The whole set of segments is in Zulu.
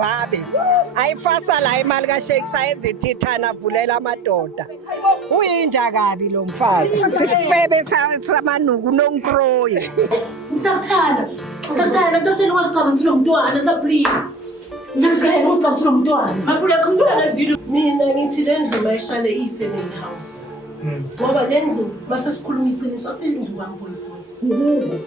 Babe ayifasa la imali kaSheikh sayenza ithithana avulela amadoda uyinja kabi lo mfazi sifebe samanuku nonkroyi ngisakuthanda ngitakuthela ungazigcabangisi lo mntwana saplika ngikuthela ungazigcabangisi lo mntwana maphula khumbulela video mina ngithi le ndlu mayihlale iyi-family house ngoba le ndlu masesikhuluma iqiniso asiyindlu kaNkulunkulu.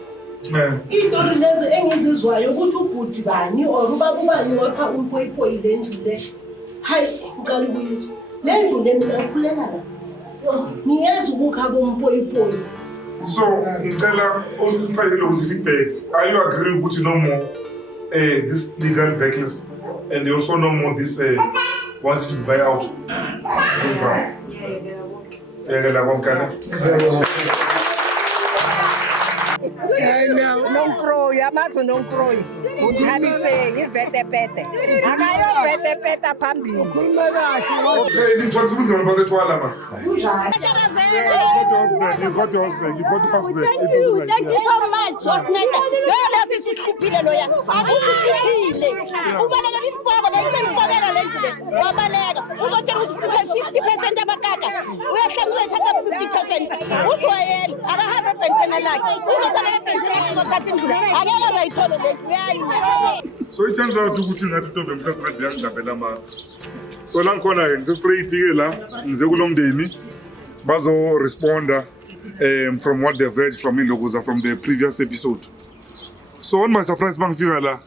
Iintori lezi engizizwayo ukuthi ubhuti bani or ubaba ubani wapha umpoyipoyi le ndlu le, hayi ngicela ukuyizwa le ndlu le mina ngikhulela la ngiyazi ukukha kompoyipoyi. So ngicela umphathele feedback. Are you agree ukuthi no more this legal backlist and also no more this want to buy out? nonkroyi amazi nonkroyi uthabiseke ivetepete akayo vetepete phambili ukhuluma kahle ngithola ukuthi ngibasethwala man. You got your husband. It doesn't like thank you that. so much wasneta yona sisihluphile loya usihluphile ubaleka isibhoko bayisempokela le ndlu le wabaleka uzotshela ukuthi uhluphe 50% amakaka uyahlangula ethatha 50% ujwayele akahambe ebhentshena lakhe uzosala lebhentshena lakhe uzothatha indlu angeke azayithole le uyayinya. So it turns out ukuthi ngathi uNtombi mhlawumbe kade uyangijabela ma. So la ngikhona ke ngisespray itike la ngize kulomndeni bazo responda from what they've heard from Ilokuza from the previous episode. So on my surprise bangifika la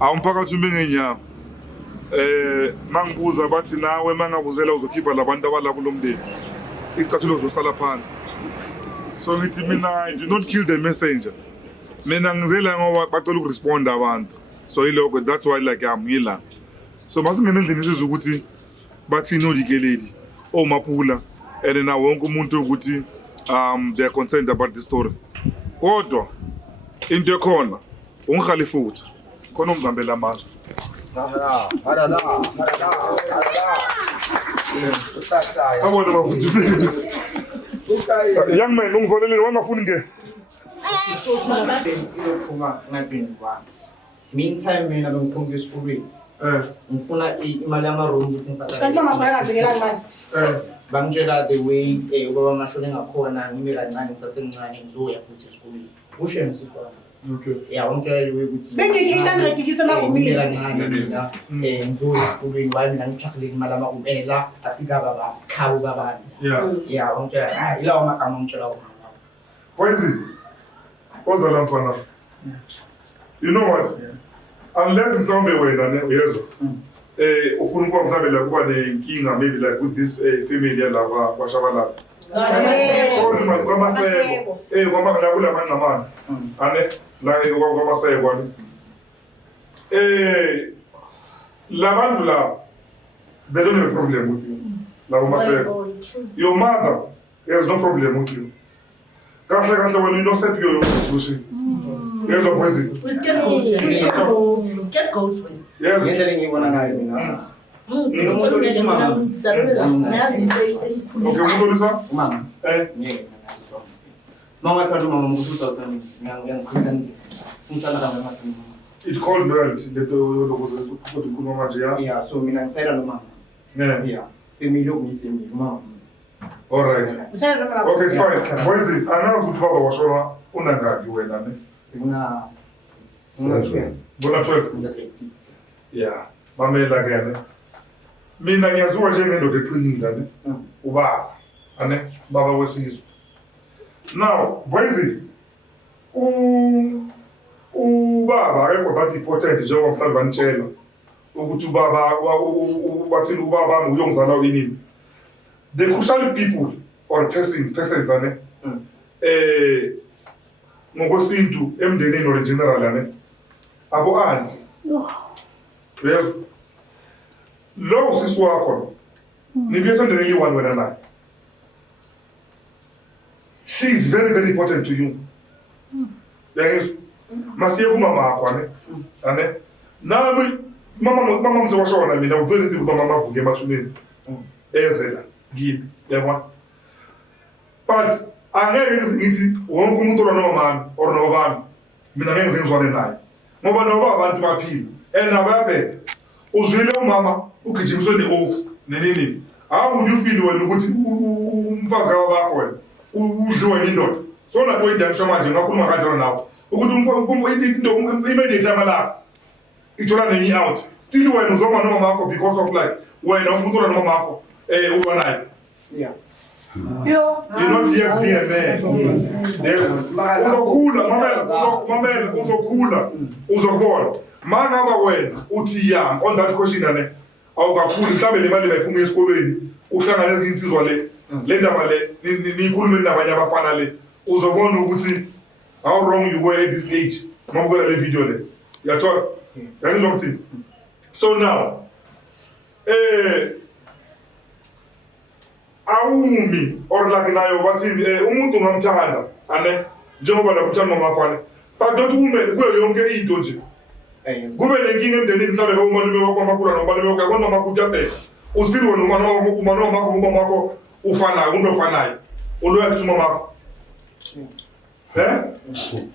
awumphakathi umengenyawo mangibuza bathi nawe mangabuzela uzokhipha labantu abala kulomndeni icathulo zosala phansi. So ngithi mina I do not kill the messenger, mina ngizela ngoba bacela ukuresponda abantu. So iloko that's why like I'm here. So masingena endlini sizwe ukuthi bathini odikeledi omaphula and na wonke umuntu ukuthi they are concerned about this story. Kodwa into ekhona ungihalifuthi khona umzambela amanga. Abona bafuthi. Young man ungivoleleni wangafuni ngeke. Meantime mina bengiphunga esikolweni ngifuna imali yama-room ukuthi bangitshela the way ubaba mashone ngakhona ngime kancane ngisasemncane ngizoya futhi esikolweni kusho ngisifana ya wangitshela the way ukuthi ngime kancane mina ngizoya esikolweni waye mina ngijahelele imali yama-room la asikaba bakhabo babani ya wangitshela ilawo amagama ngitshela wona. Poison ozala mfana. You know what? Unless mhlawumbe wena uyezwa ufuna ukuba mhlawumbe la kuba nenkinga maybe like with this family la kwaShabalala. Sorry man kwamaseko kwama la kula manqamana ane la kwamaseko labantu la they don't have a problem with you. La kwamaseko your mother has no problem with you. Kahle kahle wena innocent kuyo situation. Yezwa Poison. Scapegoat. Yes. Ngendlela engiyibona ngayo mina. Okay, umuntu olisa? Umama. Ngeke mama wathi umama ngikuthi ngiyangikhulisa ngitshala ngamathini. It called loyalty leto lokuze ukukhuluma manje ya. Yeah, so mina ngisayela nomama. Yeah. Family lokuyifamily mama. All right. Okay, it's fine. Poison. Angazi ukuthi baba washona unangaki wena ne? Una 12. Bona 12. Yeah. Mamela ke ne. Mina ngiyaziwa njengendoda eqinile ne. Ubaba. Ane baba wesizwe. Now, Poison. Ubaba akekho that important njengoba mhlawumbe banitshela ukuthi ubaba wathi ubaba uyongizala winini. The crucial people or persons ane ngokwesintu emndenini or general ane abo aunt yes lo usisi wakho nibiye sendeni one wena naye she is very very important to you yes masiye kumama wakho ane nami mama mzewashona mina uvele ukuthi mama avuke emathuneni ezela ngini yabona but angeke ngithi wonke umuntu onoma or nobani mina ngeke ngizwane naye ngoba noba abantu baphila and nababe uzwile umama ugijimiswe ne-off nenini. How would you feel when ukuthi umfazi wakho wena udliwe indoda? So na point yakho manje ngakhuluma kanjalo nawe. Ukuthi into immediate amalaka. Ithola nenye out. Still wena uzoma nomama wakho because of like wena umuntu nomama wakho uba naye. Yeah. You're not yet being a man. Mamela, uzokhula, uzokubona. Mangaba wena uthi ya on that question ane awukakhulu mhlambe le mali bayiphuma esikolweni uhlangana ezinye insizwa le ndaba le nikhulume nabanye abafana le uzobona ukuthi how wrong you were at this age mabukela le video le yathola yangizwa ukuthi so now awumi or like nayo bathini umuntu ungamthanda ane njengoba nakuthanda mamakwane but don't women kuyo yonke into nje kube nenkinga emndenini mhlawumbe ka umalume wakho amakhulu nomalume wakho yabona amakhulu yaphetha usithi wena umama wakho ufanayo umuntu ofanayo uloya kuthi umama wakho It's fine.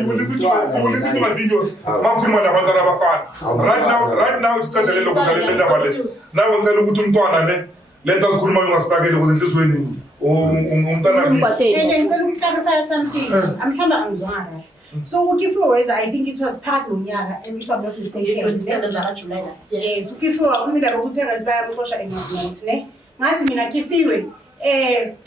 You will listen to my videos. Right now it's time to now ngicela ukuthi umntwana le lento sikhuluma ungasipakele ukuze inhlizweni umntana ngicela ukuklarify something. Mhlawumbe angizwanga kahle. So ukifiwe I think it was part nonyaka and if I'm not mistaken July last year. Yes, ukifiwe kwimindaba ukuthenga sibaya mqosha engazinathi ne. Ngathi mina kifiwe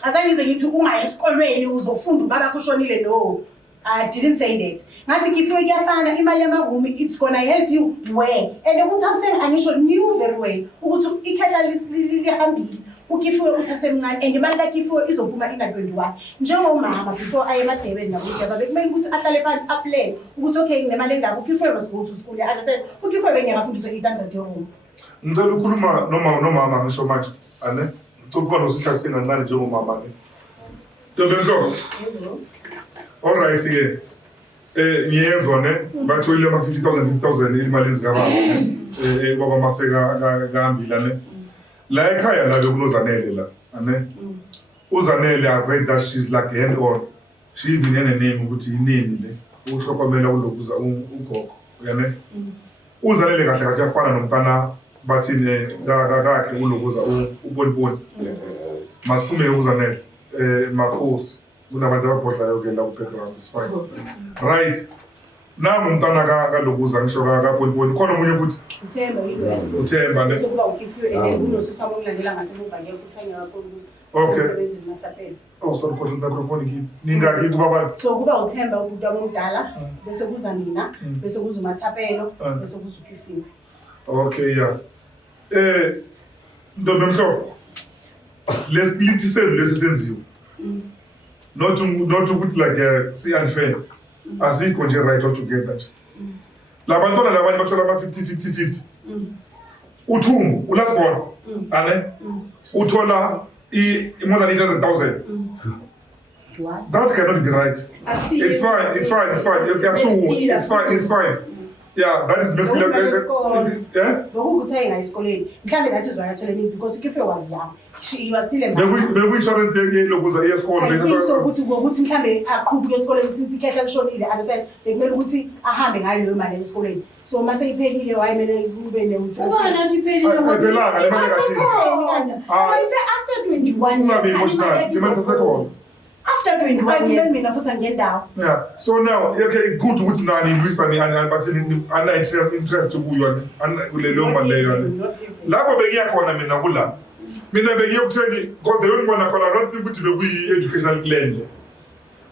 azange ngize ngithi unga esikolweni uzofunda ubaba kushonile no. I didn't say that. Ngathi kifiwe kuyafana imali yamagumi it's gonna help you where. And ukuthi abuseng angisho knew very well ukuthi ikhetha lihambile. Ukifiwe usasemncane and imali kakifiwe izophuma ina 21 njengomama before aye emadebeni nakuthi bekumele ukuthi ahlale phansi aplan ukuthi okay nginemali engaka ukifiwe masigothi school understand ukifiwe bengiyafundiswa 800 euro ngicela ukukhuluma nomama ngisho manje ane ngicela nosithatha sengancane njengomama ne Ntombenhlobo alright ke ngiyezwa ne bathole ama 50,000 imali ezingaba baba maseka kahambila ne la ekhaya la bekunozanele la ane uzanele I've read that she's like hand on she even had a name ukuthi inini le uhlokomela ulokuza ugogo uyane uzanele kahle kahle yafana nomntana bathini kakhe ulokuza uboniboni masiphume uzanele makhosi kunabantu ababhodlayo ke la ku background is fine right nami umntana kalokuza ngisho kaboniboni khona umunye futhi uthemba ne sokuba ukifiwe and kunosisi abongilandela ngasemuva ngeke ukusanya kakhulu ukuthi sebenze uMathapelo sorry kodwa microphone ningaki kuba so kuba uthemba umuntu omdala bese kuza mina bese kuza uMathapelo bese kuza ukifiwe okay yeah Ntombenhlobo lesipilithiselo lesisenziwe not ukuthi like see unfair asikho nje right altogether nje labantwana labanye bathola ama 50 uthumbu ulasibona ane uthola more than 800,000 that cannot be right. It's fine it's fine yeah that is mixed up yeah bokuthenga esikoleni mhlambe nathi zoyatholeni because ikifiwe was young he was still a beku insurance yelokuza yesikole so ukuthi mhlambe aqhubeke esikoleni since ikhetha lishonile understand bekumele ukuthi ahambe ngayo leyo mali esikoleni so mase iphelile wayemele kube ubona nathi iphelile ayiphelanga le mali kathini after 21 ungabe emotional imali sasekhona after 21 years mina futhi ngendawo yeah so now okay it's good ukuthi nani Luisani bathini ana interest kuyo kulelo mali leyo lapho bengiyakhona mina kula mina bengiyokutheni because the ngibona khona I don't think ukuthi bekuyi educational plan le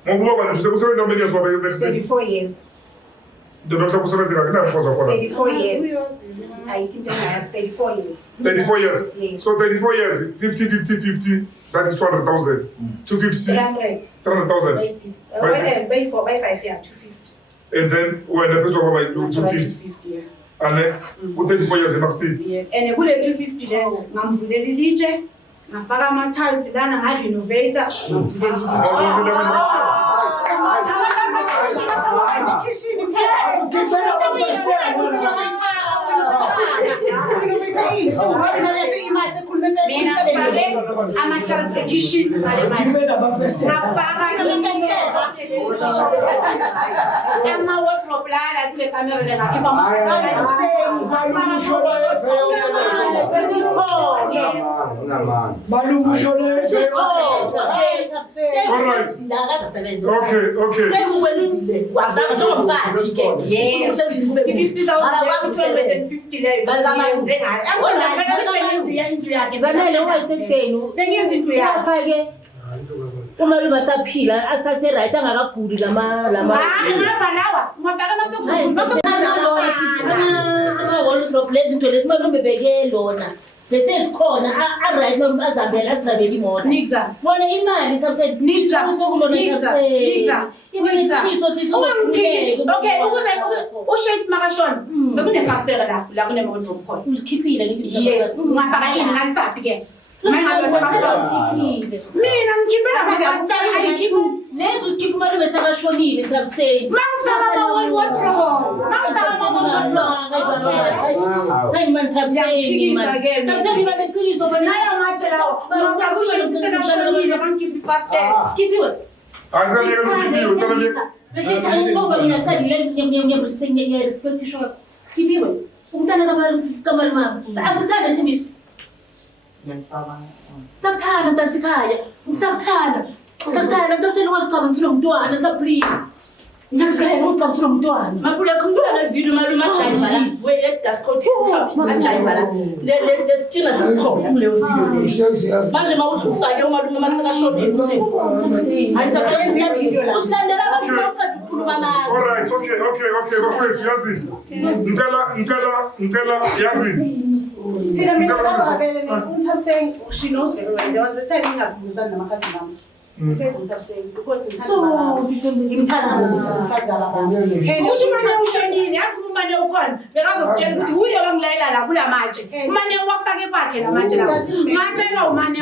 ngokuba abantu sekusebenza many years wabe 34 years Ntombenhlobo kusebenza kakina mfoza khona 34 years I think that's 34 years 34 years yes. So 34 years 50 that is 200,000 250 300,000 by 6 by 5 yeah 250 and then when the person by 250 yeah and with 34 years max yes and kule 250 le ngamvulela ilitshe ngafaka ama tiles lana nga renovator ngamvulela Zanele wayesekuteni ufake umalume asaphila asase right angakaguli lama lezinto lezi malume beke lona bese sikhona right malume azihambela azihambela imoto bona imali Okay, uShakes makashona bekunefastela la kunemoto khona ulikhiphile yes ungafaka yini ngalisapi ke mina ngikhiphela ngafastela ayikhiphu lezo sikhipha malume sakashonile Thabiseni mangifaka hayi man Thabiseni baneqiniso nayo amatshe lawo ngifaka uShakes sekashonile bangikhiphi fastela khiphiwe bese ngoba ngiyathanda respect shop kiviwe umntana kamaluma asithanda Thembisa sakuthanda ntansikhaya ngisakuthanda Thabiseni wasiqaba ngithula umntwana saphila ngicela uqabusela umntwana maphula khumbuka video malume ajayiva la we let us go ajayiva la lesithina sasikhona kuleyo video leyo manje mawuthi ufake umalume masekashonile uthi hayi sakuyenza ya video la usilandela abantu baqeda ukukhuluma manje alright okay bafethu yazini ngicela yazini thina mina ngabavele uThabiseni she knows very well there was a time ngingabuzana namakhathi nami because ngimthatha ngomfazi ababana uthi manje ushonile yazi umane ukhona bekazokutshela ukuthi uyo bangilayela la kula matshe umane wafake kwakhe la matshe la ngatshela umane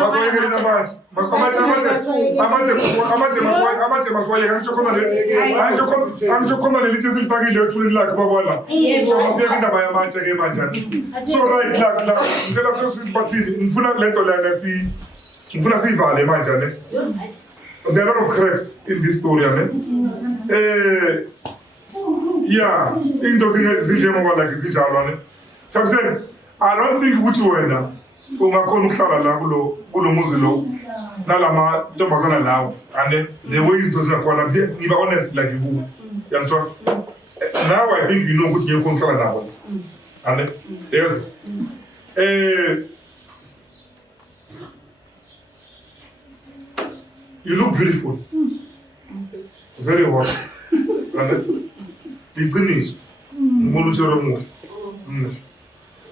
amanje maswaye kangichokhona lelithi silifakile ethulini lakhe babona so masiyeke indaba yamatshe ke manje so right la ngicela sesibathini ngifuna lento lana ngifuna sivale manje ne. There are a lot of cracks in this story, man. Yeah, into zinjengoba like zinjalo ne. Thabiseni, I don't think ukuthi wena ungakhona ukuhlala la kulo muzi lo nalama ntombazana lawo and the way izinto zingakhona ngiba honest like you. Yantwa. Now I think you know ukuthi ngeke ukuhlala nabo. And yes. You look beautiful. Very hot.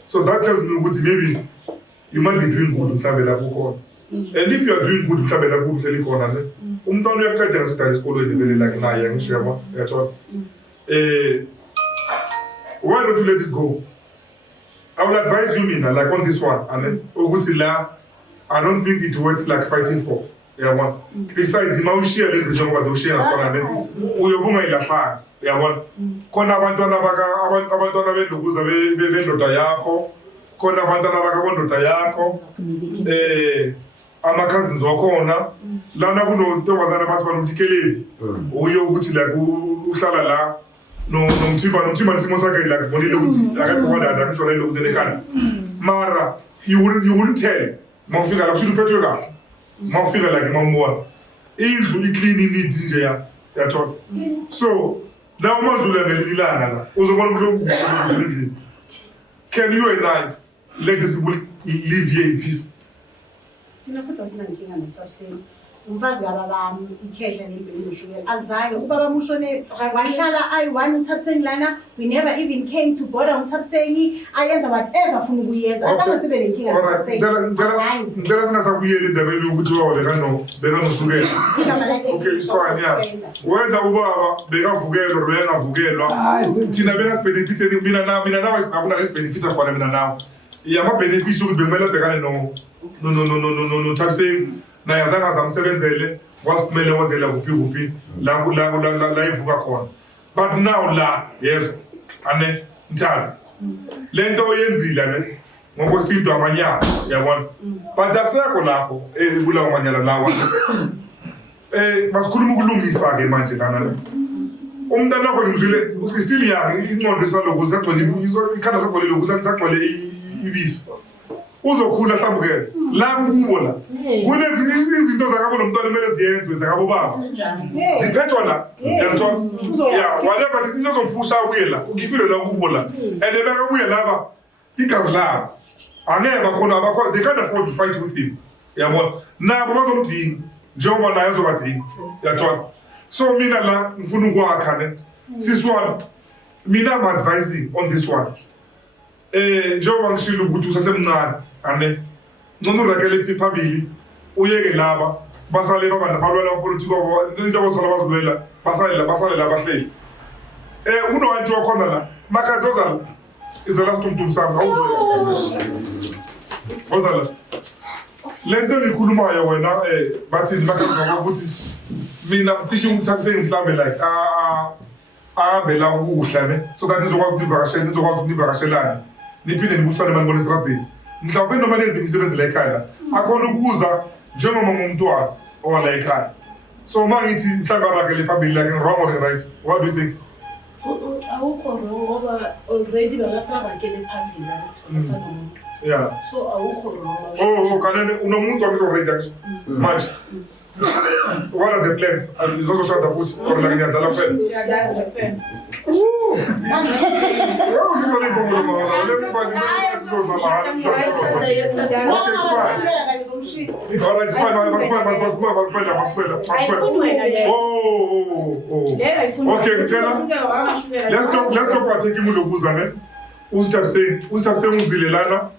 So that tells me maybe you might be doing good. And if you are doing good, why don't you let it go? I would advise you, Mina, like on this one, and I don't think it's worth like fighting for. Yeah, besides, you share a little bit about the share of Uyobuma ilafaa. Yeah, kona abantwana belukuza bendota yakho, kona abantwana bakabondota yakho, ama cousins wakhona, lana kuno ntombazana abantu banumtikelezi. Uyo ukuthi like uhlala la nomthimba nisimo sakhe like bonile ukuthi akakubona akashona lokuzwe nekana. Mara you wouldn't tell. Mawufika la kushilo phethwe kahle. Mawufika like mambona indlu iclean neat nje yathola so la umandula ngelilanga la uzobona lokhu can you and I let these people live here in peace? Thina futhi asinankinga noThabiseni umfazi ababami ikhehla ngebheli noshukela azayo ubaba mushone wahlala ayi1 uThabiseni lana we never even came to bother uThabiseni ayenza whatever funa ukuyenza asange sibe lenkinga noThabiseni ngicela singasabuyeli indabeni ukuthi bekanoshukela okay it's fine yeah whether ubaba bekavukelwa bengavukelwa thina bengasibhenefithe mina nawe sinabona lesibhenefitha khona mina nawe yama benefits ukuthi bekumele bhekane no Thabiseni naye azange azamsebenzele wasiphumele wazela kuphi la ivuka khona but now la yes ane mthana lento oyenzile ne ngokwesintu amanyala yabona but asekho lapho kulawo manyala lawa masikhuluma ukulungisa ke manje lana umntana wakho ngimzwile still young ingqondo isaloko usagcwele ikhanda sagcwele usagcwele ibisi uzokhula mhlawumbe la kubo la kunezi izinto zakabo nomntwana kumele ziyenzwe zakabo baba ziphethwa la yantona yeah whatever this izophusha kuye la ukifile la kubo la and bekabuye laba igazi labo angeke bakhona abakho they can't afford to fight with him yabona nabo bazomdinga njengoba naye azobadinga yantona so mina la ngifuna ukwakha ne siswana mina am advising on this one njengoba ngishilo ukuthi usasemncane ane noma urakele phambili uyeke laba basale baba nabalwela upolitiki wabo into abazona bazilwela basale la bahleli unowantu wakhona la makadzozala is the last umntu msanga ozala lento nikhulumayo wena bathi makadzozala ukuthi mina mfiki umthathe ngihlambe like ahambe la ukudla ne so that nizokwazi ukuvakashela nizokwazi ukuvakashelana niphinde nibusane manibona esradini mhlawumbe noma nenze imisebenzi la ekhaya akhona ukuza njengoma umntwana owala ekhaya so mangithi mhlawumbe arakele phambili like wrong or right what do you think awukho wrong ngoba already bakasarakele phambili asanomuntu yeah so awukho wrong kanene unomuntu already actually manje what are the plans uzoshada futhi or like ngiyadala kuphela siyadala kuphela let's not partake imulokuza ne usithabise uzilelana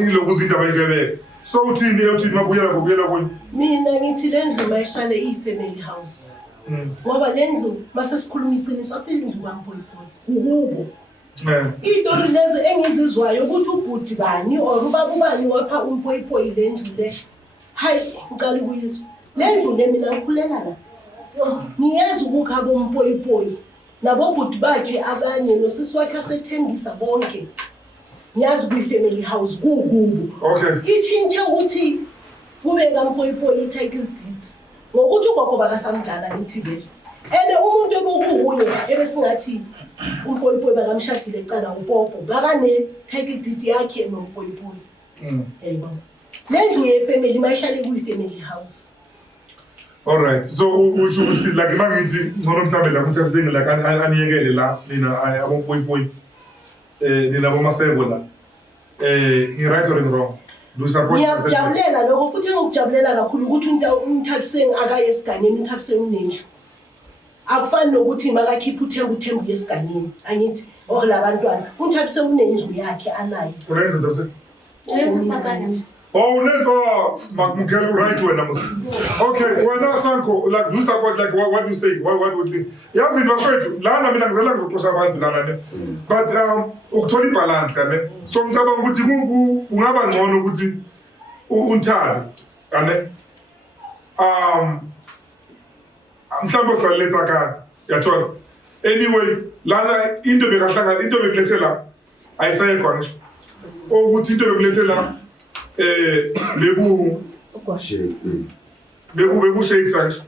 ilokuza indaba yekebeke so uthini mabuyela kwenye mina ngithi le ndlu mayihlale iyi-family house ngoba le ndlu masesikhuluma iqiniso asilindlu kampoyipoyi ukubo iitori lezi engizizwayo ukuthi ubhudi bani or ubaba ubani wapha umpoyipoyi le ndlu le hayi ngicala ukuyizwa le ndlu le mina ngikhulela la ngiyazi ukukha bompoyipoyi nabobhudi bakhe abanye nosisi wakhe asethembisa bonke ngiyazi kuyi-family house kukubo itshintshe ukuthi kube kampoyipoyi i-title deed ngokuthi ugogo bakasamdala nithi vele and umuntu ekukuye ebesingathi umpoyipoyi bakamshadile ecala upopo bakane-title deed yakhe nompoyipoyi yayibona le ndlu yefamily mayihlale kuyi-family house alright so usho ukuthi like mangithi ngcono mhlawumbe la umthabiseni like aniyekele la nina abompoyipoyi nina bomaseko la ngi-right or wrong ngiyakujabulela lokho futhi engikujabulela kakhulu ukuthi umthabiseni akaye esigangeni umthabiseni unendlu akufani nokuthi makakhiphe uthembu yesigangeni angithi or labantwana umthabiseni unendlu yakhe anayo unento makmukela right wena musi okay wena sanko like do support like what do you say what would you yazi bafethu lana mina ngizela ngizoxosha abantu lana ne but ukuthola ibalance ne so ngicabanga ukuthi kungaba ngcono ukuthi unthabe ane mhlawumbe uzaletha kana yathola anyway lana into bekahlangana into bekulethela ayisekho ngisho ukuthi into bekulethela beku shakes actually.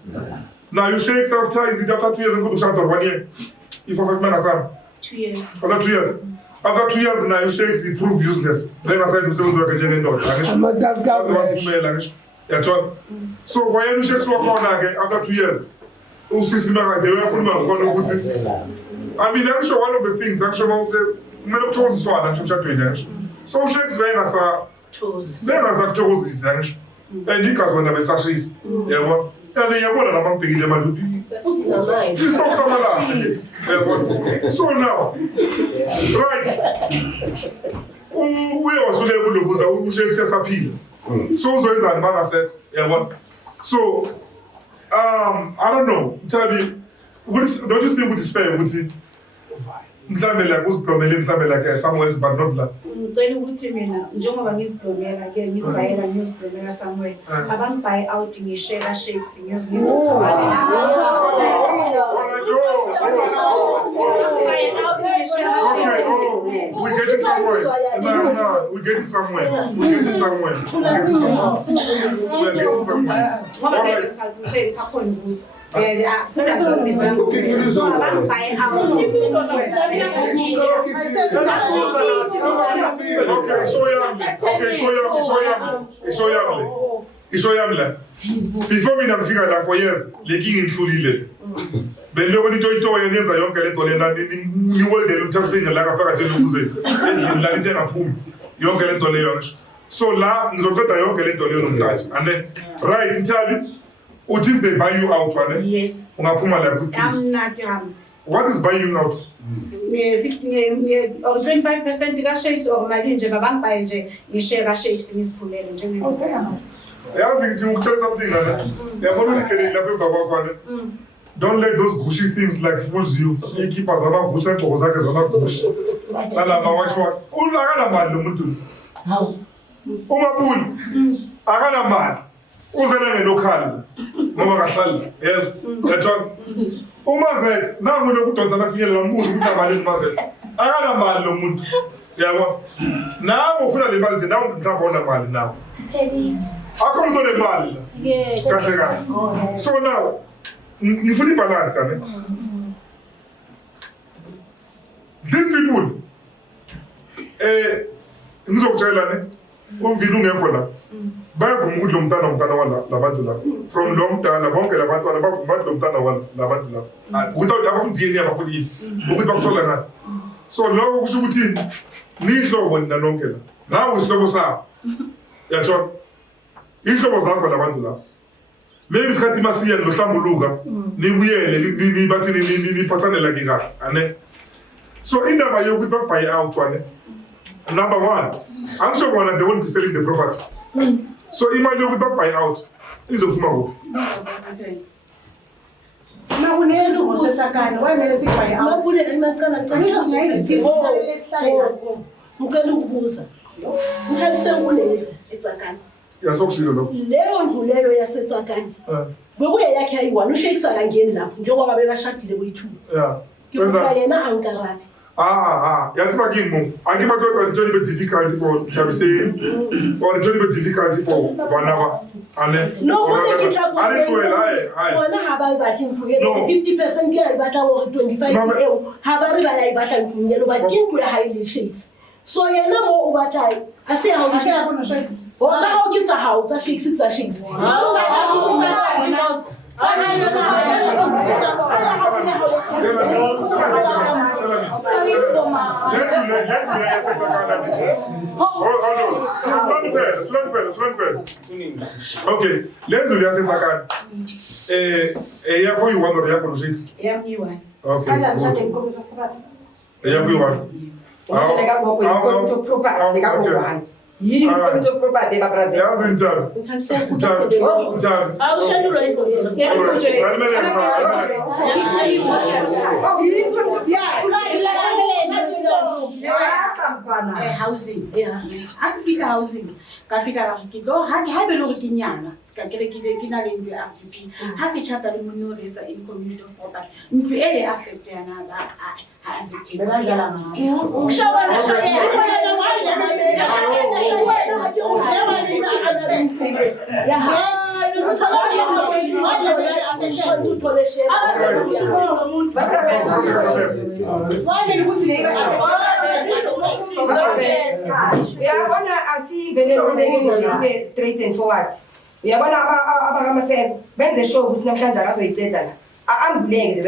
Now you shakes after is it after 2 years and go to shut or 1 year? If of man asam 2 years. After 2 years. After 2 years now you shakes it prove useless. Then I said to say work again dot. So why you shakes work on again after 2 years? Usisima they were putting on I mean I'm sure one of the things actually many toes so so shakes when as a bengazakutokozisa ngisho and ikazona besashisa yabo and yabona namabhekile abantu so now right uye wasule kulokuza ushekhe saphila so uzoyenzani mangase yabo so I don't know tell me don't you think it is fair ukuthi mhlambe la kuziblomele mhlambe la ke somewhere but not la. Ngicela ukuthi mina njengoba ngiziblomela ke ngizivayela ngiziblomela somewhere abangibhayi out ngishare shakes ngiyozilima. We get it somewhere. No, we get it somewhere. We get it somewhere. Ngoba ke sakhona ukuza. Before me nafika la for years, leki ngidlulile. Beloko into yenza yonke le nto lena niwoldela uThamsanqa la phakathi ukuze endlini la lithe ngaphumi yonke le nto leyo ngisho. So la ngizoqeda yonke le nto leyo nomthatha. And right Nthabi uthi if they buy you out one. Yes. Ungaphuma la good I'm not What is buying you out? 50 or 25% ka shakes or mali nje babangibhaye nje ngishare ka shakes ngiziphulele njengento. Yazi ngithi ukutshela something la. Yabona ukukele lapha emva kwakho. Don't let those gushy things like fools you. Keep as ama gusha to zakhe zama gush. Sala mawashwa. Ulakala mali lo muntu. Hawu. Umabuli. Akala mali. Uzena ngelocal. Ngoba kahlali. Yes. Yathola. Umazethe nangu lokudonsa lafinyelela umbuzo ukuthi amali umazethe. Akala mali lo muntu. Yabo. Nawo ufuna le mali nje nawo ngikhabona mali nawo. Akho umuntu onemali la. Yes. Kahle kahle. So now ngifuna ibalance ne. These people ngizokutshela ne umvini ungekho la bayavuma ukuthi lo mntana wala labantu la from lo mntana bonke labantwana bavuma lo mntana wala labantu la without abafundini abafuni ukuthi bakusola ngani. So lokho kusho ukuthi nihlobo nina nonke la nawe isihlobo sakho yathola ihlobo zakho labantu la. Maybe isikhathi masiya nizohlambuluka nibuyele nibathini niphathane la kahle ane. So indaba yokuthi bakubhaye out one number one angisho bona they won't be selling the property. So imali yokuthi bakubhaye out izophuma kuphi? Okay. Makunelo ngosesakana wayimele sikubhaye out. Mabule emacala Ngisho singayenza isihlale lesihlale la. ngicela ukubuza mkhabise kule etsakana Yasokushilo lo. leyo ndlulelo yasetsakana bekuye yakhe ayi-1 uShakes akangeni lapho njengoba bekashadile kuyi-2 kuba yena ankarane yathi bakini angibatotsa ntoni be difficult for Thabiseni or ntoni be difficult for banaba ane no bona ha ba ba king kuye 50% ya ibata or 25 eo ha ba ri ba ya ibata nkunyelo ba king kuya haile Shakes so yena mo o batla ase ha o Ase bona Shakes. o tsa go kitsa ha o tsa Shakes tsa Shakes Okay, let's do this second. Yako you want or yako Shakes? Yamnyiwa. Okay. Kanja mshade mkomzo kupata. Yako you want? Yazi Nthabi. Awushandulwa izozo. Housing. Akufika housing. Kafika kido haki habe lo kinyana. Sikakele kina le ntwe RDP. Haki chata le monoreza in community of property. Ntwe ele affect yana la affect. Ukushawana uyabona asivele straight and forward. Uyabona abakamase benze show ukuthi namhlanje akazoyiceda la ambuleke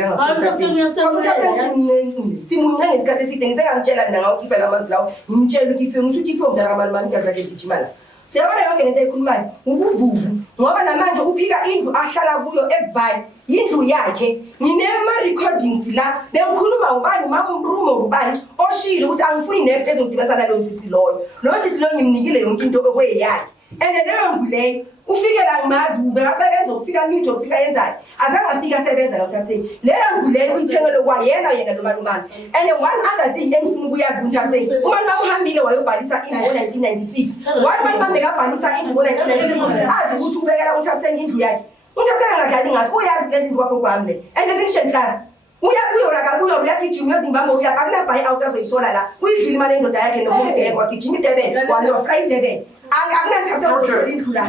simuncane isikhathi eside ngisengangitshela mina ngawukhipha lamazwi lawo ngimtshela ukuthi ngithi ifo mdala kamali ngazake sigijima la. Siyabona yonke lento eyikhulumayo ubuvuvu ngoba namanje uphika indlu ahlala kuyo eBhayi indlu yakhe ngine-recordings la bengikhuluma ubani uMaMrumo ubani oshilo ukuthi angifuni next ezodibasana lo sisi loyo sisi loyo ngimnikile yonke into okweyakhe and leyo ndlu leyo ufikela ngimazi ubekasebenza ukufika mini ukufika yenzayo azange afika asebenza la uThapseni leyo ndlu leyo uyithengele kwayena yena lo malumane and one other thing engifuna ukuyazi uThapseni uma uhambile wayobhalisa indlu ngo1996 wathi manje bekabhalisa indlu ngo1992 azi ukuthi ubekela uThapseni indlu yakhe uThapseni angadlali ngathi uyazi le ndlu kwakho kwami le and fiction plan uyakuyona kabuyo uyagijima eZimbabwe uyakabula buy out azoyithola la uyidlile imali endoda yakhe nomdeko wagijima iDurban walo fly iDurban akunanthapsela ukuthola indlu la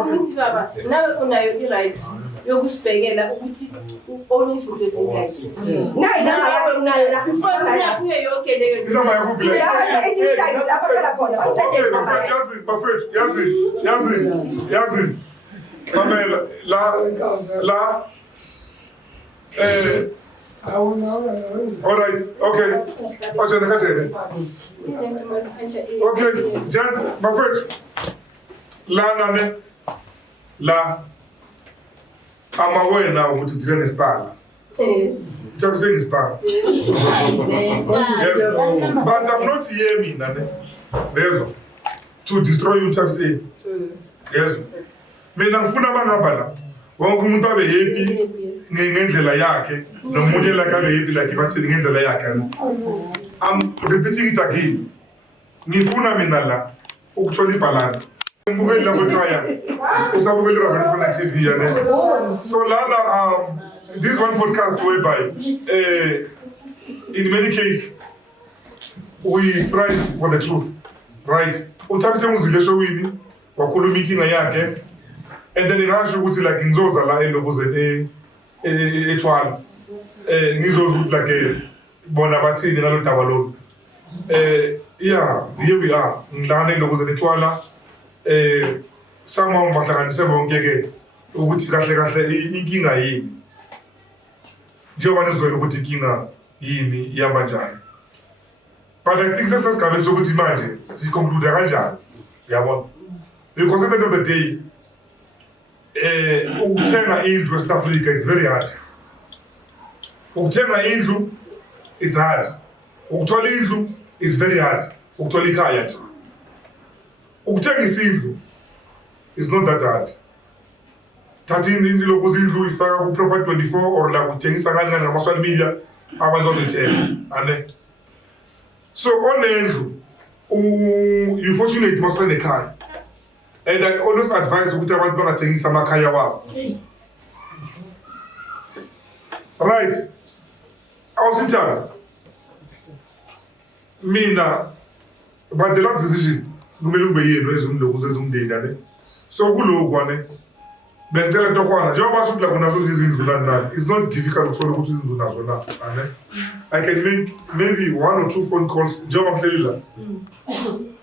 ukuthi baba nawe unayo i-right yokusibhekela ukuthi owner izinto ezingayi nayi namba yakho unayo la ifonsi yakho yonke leyo inamba yakho kule yazi mamela la all right okay kajene okay gents bafethu lana ne la amawena ukuthi thina nesitala Uthapseni star yes but I'm not here mina ne lezo to destroy uThapseni yes mina ngifuna abangaba la wonke umuntu abe happy ngendlela yakhe nomunye la kabe happy like bathini ngendlela yakhe I'm repeating it again ngifuna mina la ukuthola ibalance mbukeli lapho ekhaya usabukeli rabona TV yane so lana this one podcast whereby in many cases we try for the truth right uThapseni uzile showini wakhuluma inkinga yakhe and then ngasho ukuthi like ngizoza la elobuzeni eThwala ngizoza ukuthi like bona bathini ngalo daba lo yeah here we are ngilana elobuzeni eThwala sama bahlanganise bonke ke ukuthi kahle kahle inkinga yini njengoba nizwela ukuthi inkinga yini ihamba njani but I think sesigabeni sokuthi manje siconclude kanjani yabona because at the end of the day ukuthenga indlu eSouth Africa is very hard ukuthenga indlu is hard ukuthola indlu is very hard ukuthola ikhaya nje ukuthenga indlu is not that hard thathi indlu lokuthi indlu ifaka ku property 24 or la kuthengisa kanjani ngama social media abantu bazothenga ane so onendlu you fortunate must ekhaya and I always advise ukuthi abantu bangathengisa amakhaya wabo right awusithanda mina but the last decision kumele kube yini ezumlokuze ezumndeni ane so kulokwane bengicela ntokwana njengoba basho ukuthi la kunazo izindlu lana it's not difficult ukuthola ukuthi izindlu nazo na ane I can make maybe 1 or 2 phone calls njengoba mhleli la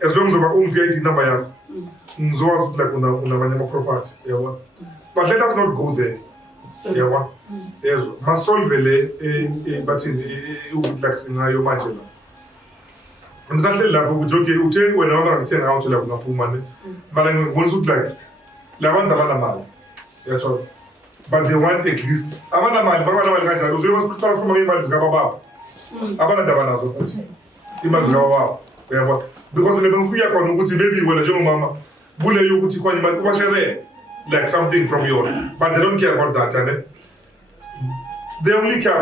as long as ungiphe ID number yakho ngizowazi ukuthi la kunamanye ama-property yabona but let us not go there yabona yezo masolve le bathini ukuthi like singayo manje la ngisahleli lapho ukuthi okay uthe wena wangangithenga ngawuthi la kungaphuma ne mara ngibonisa ukuthi like labantu abanamali yathola but they want at least abanamali banganamali kanjalo uzobe basipitala fuma imali zikababa abanandaba nazo futhi imali zikababa uyabona because mina bengifika khona ukuthi maybe wena njengomama buleyo ukuthi kwani imali ubashere like something from your but they don't care about that and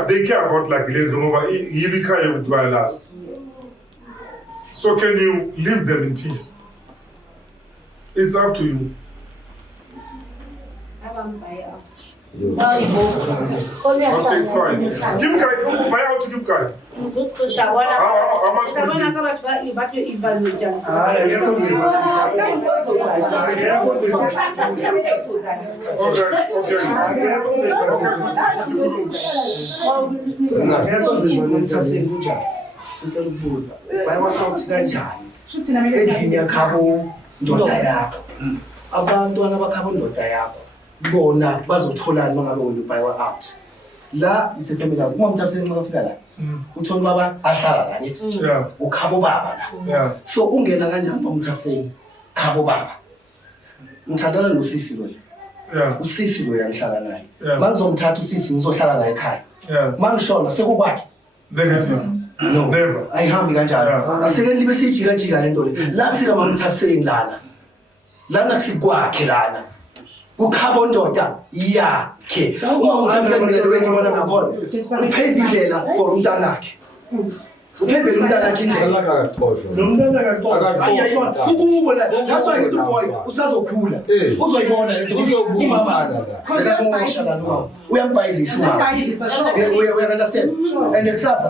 they care about like le ngoba yibikhaya ukuthi bayalazi so can you leave them in peace it's up to you okay it's fine give guy buy out give guy how much ukubuza bayawasawuthi kanjani endlini yakhabo ndoda yakho abantwana bakhabo ndoda yakho bona bazotholana mangabe wena ubuyiwa out la it's a family uma uMthapseni mafika la uthola baba ahlala la nithi ukhabo baba la so ungena kanjani uMthapseni khabo baba ngithandana nosisi lo usisi lo yangihlala naye mangizomthatha usisi ngizohlala la ekhaya Mangishona sekukwakhe. Negative. No. Never. Ayihambi kanjalo. Aseke libe sijika jika lento le. La kusika mamthabiseni lana. Lana kusikwakhe lana. Ukhabo ndoda yakhe. Uma umthabiseni mina lo ngibona ngakhona. Uphephe indlela for umntanakhe. Uphephe umntanakhe indlela. Lo mntana akaxoxa. Ayayona. Ukubona that's why ngithi boy usazokhula. Uzoyibona lento umama. Akabosha la no. Uyambhayizisa umama. We understand. And kusasa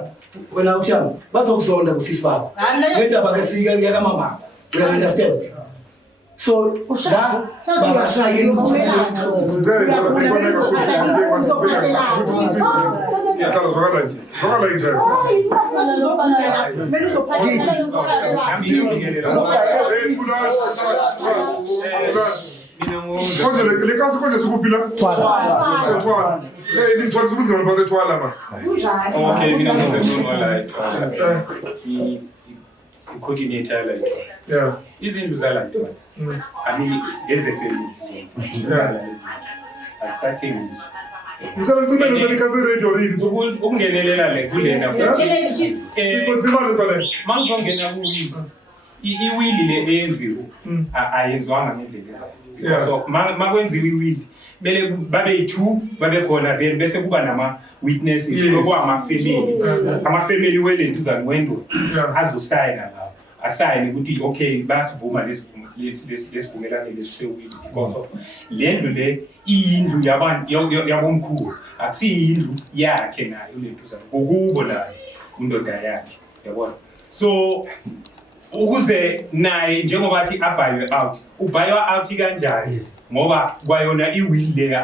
wena uthiyami bazokuzonda kusisi bakho. Ngendaba ke siyike kamama. We understand. So la baba sayini ukuthi Konje le kasi konje sikupila twala ni mthwala subuzima base twala ma okay mina ngizokhuluma la i-coordinator la yeah izindlu zala ntwana I mean ezefemini asathengiswa ngicela ngicela ukuthi kaze radio read ukungenelela le kulena konzima lo ntwana mangizongena kuwili iwili le eyenziwe ayenzwanga ngendlela because of makwenziwe iwili bele babe yi2 babe khona then bese kuba nama witnesses ama-family welento zanwendo azosayina lapho asayine ukuthi okay basivuma lesivumelane lesisewili because of le ndlu le iyindlu yabomkhulu akusiyindlu yakhe nayo lento zabo ngokubo nayo indoda yakhe yabona so ukuze naye njengoba athi abhaywe out ubhaywa out kanjani ngoba kwayona iwill le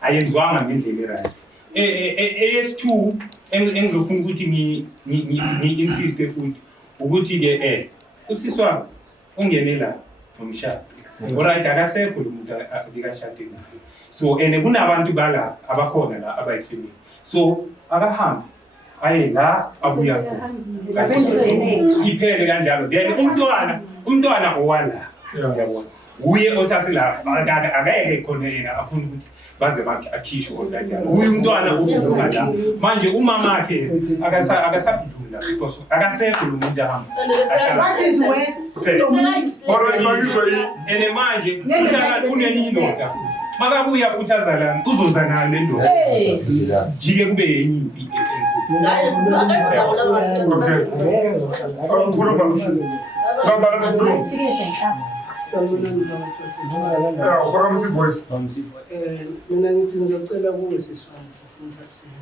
ayenzwanga ngendlela right AS2 engizofuna ukuthi ngi insiste futhi ukuthi ke usiswa ungenela nomshado alright akasekho lo muntu abikashade naye so kunabantu bala abakhona la abayifamily so akahambi aye la abuya khona iphele kanjalo then umntwana owala yabona uye osasila akayeke khona yena afuna ukuthi baze akhishwe kanjalo uye umntwana uzoba la manje umama wakhe akasabudula because akasekho lo muntu ahamba What is worse? alright mangizwe ene manje kunenye indoda makabuya futhi azalana uzoza nayo le ndoda jike kube yenye impi okay khuluma ngambala nokhuluma uphakamise voice Mina ngithi ngiyocela kuwe siswani sisinthabiseni.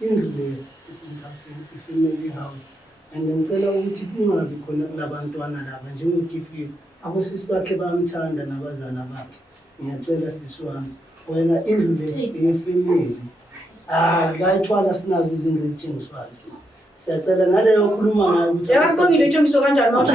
Indlu le isinthabiseni i-family house. And ngicela ukuthi kungabi khona kulabantwana laba njengokifile. Abosisi bakhe bamthanda nabazana bakhe. Ngiyacela siswami wena indlu le eyefamily. La ithwala sinazo izinto ezithengiswayo sisi. Siyacela naleyo okhuluma ngayo ukuthi Yakasibongile ithengiso kanjani mawuthi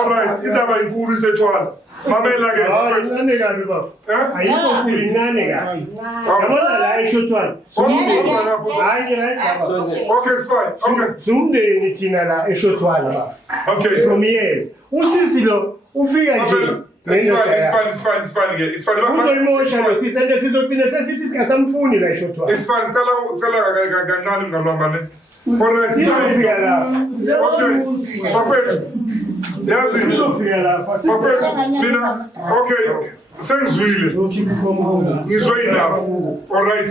alright indaba inkulu isethwala mamela ke Incane kabi bafo. Ayikho nkulu incane kabi. Yabona la eshotwana. Hayi right baba. okay it's fine okay Sumndeni thina la eshotwana bafo. okay From years. Usisi lo ufika nje It's fine. Uzoyimosha lo sisi ende sizogcina sesithi singasamfuni la ishotwa. It's fine. Cala kancane mngalwambane. Alright. Sizofika la. Okay. Perfect. Yazi. Sizofika la. Perfect. Mina. Okay. Sengizwile. Ngizwe enough. Alright.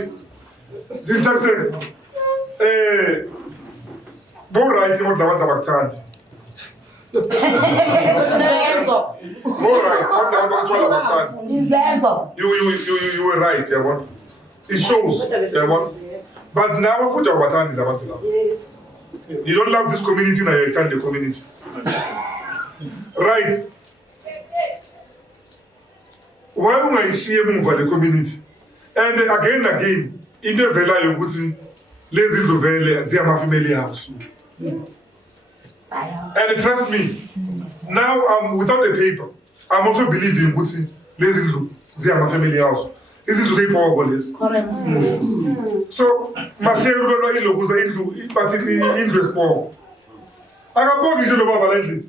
Sister say bo right mo labantu abakuthandi. You were right, yabona. It shows, yabona. But now futhi awabathandi labantu labo. You don't love this community now, you attend the community. Right. Why ungayishiye emuva le community? And again, into evelayo ukuthi lezi ndlu vele ziyamafamily house. And trust me, now I'm without a paper. I'm also believing ukuthi lezi ndlu ziyamafamily house. Izindlu zeyipoko lezi. Correct. So masekelwa ilokuza indlu but indlu esipoko. Akabongi nje lo baba la endlini.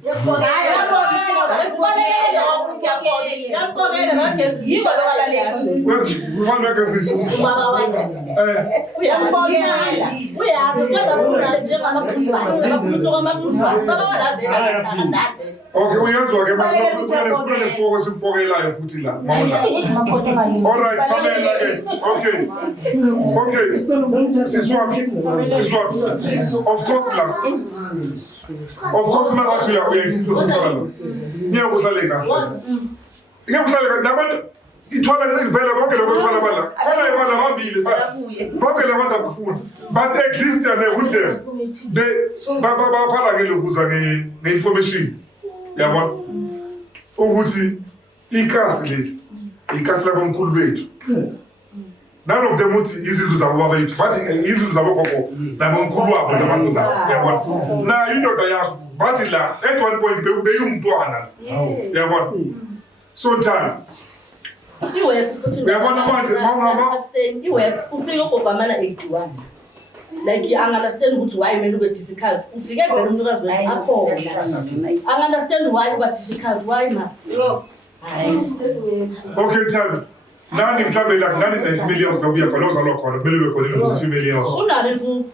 Okay, uyazwa ke manje nesipoko esipokelayo futhi la. All right, mamela ke. Okay. Siswa. Of course manje uyayisinto kusala. Ngiyakuhlale kahle. Nabantu ithwala ngempela bonke lokho ithwala bala. Bala bambile bonke labantu abafuna. But at least with them they baphala ke lokuza nge-information. Yabona ukuthi ikasi labomkhulu bethu. None of them uthi izindlu zabo baba yethu bathi izindlu zabo gogo nabomkhulu wabo nabantu la. Yabona na indoda yakho bathi la at one point beyumntwana. Yabona so time iwes futhi uyabona manje mawungama iwes ufike ogomana 81 like I understand ukuthi why manje ube difficult ufike vele umnikazi wethu apho I understand why ube difficult why ma okay time nani mhlambe la nani ne-family house nokuya khona ozalwa khona kumele ube khona ne-family house unale ku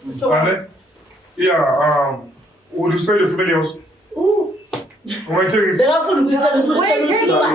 yeah would you say the family house ungayithengisa bekafuna ukuthengisa usitshela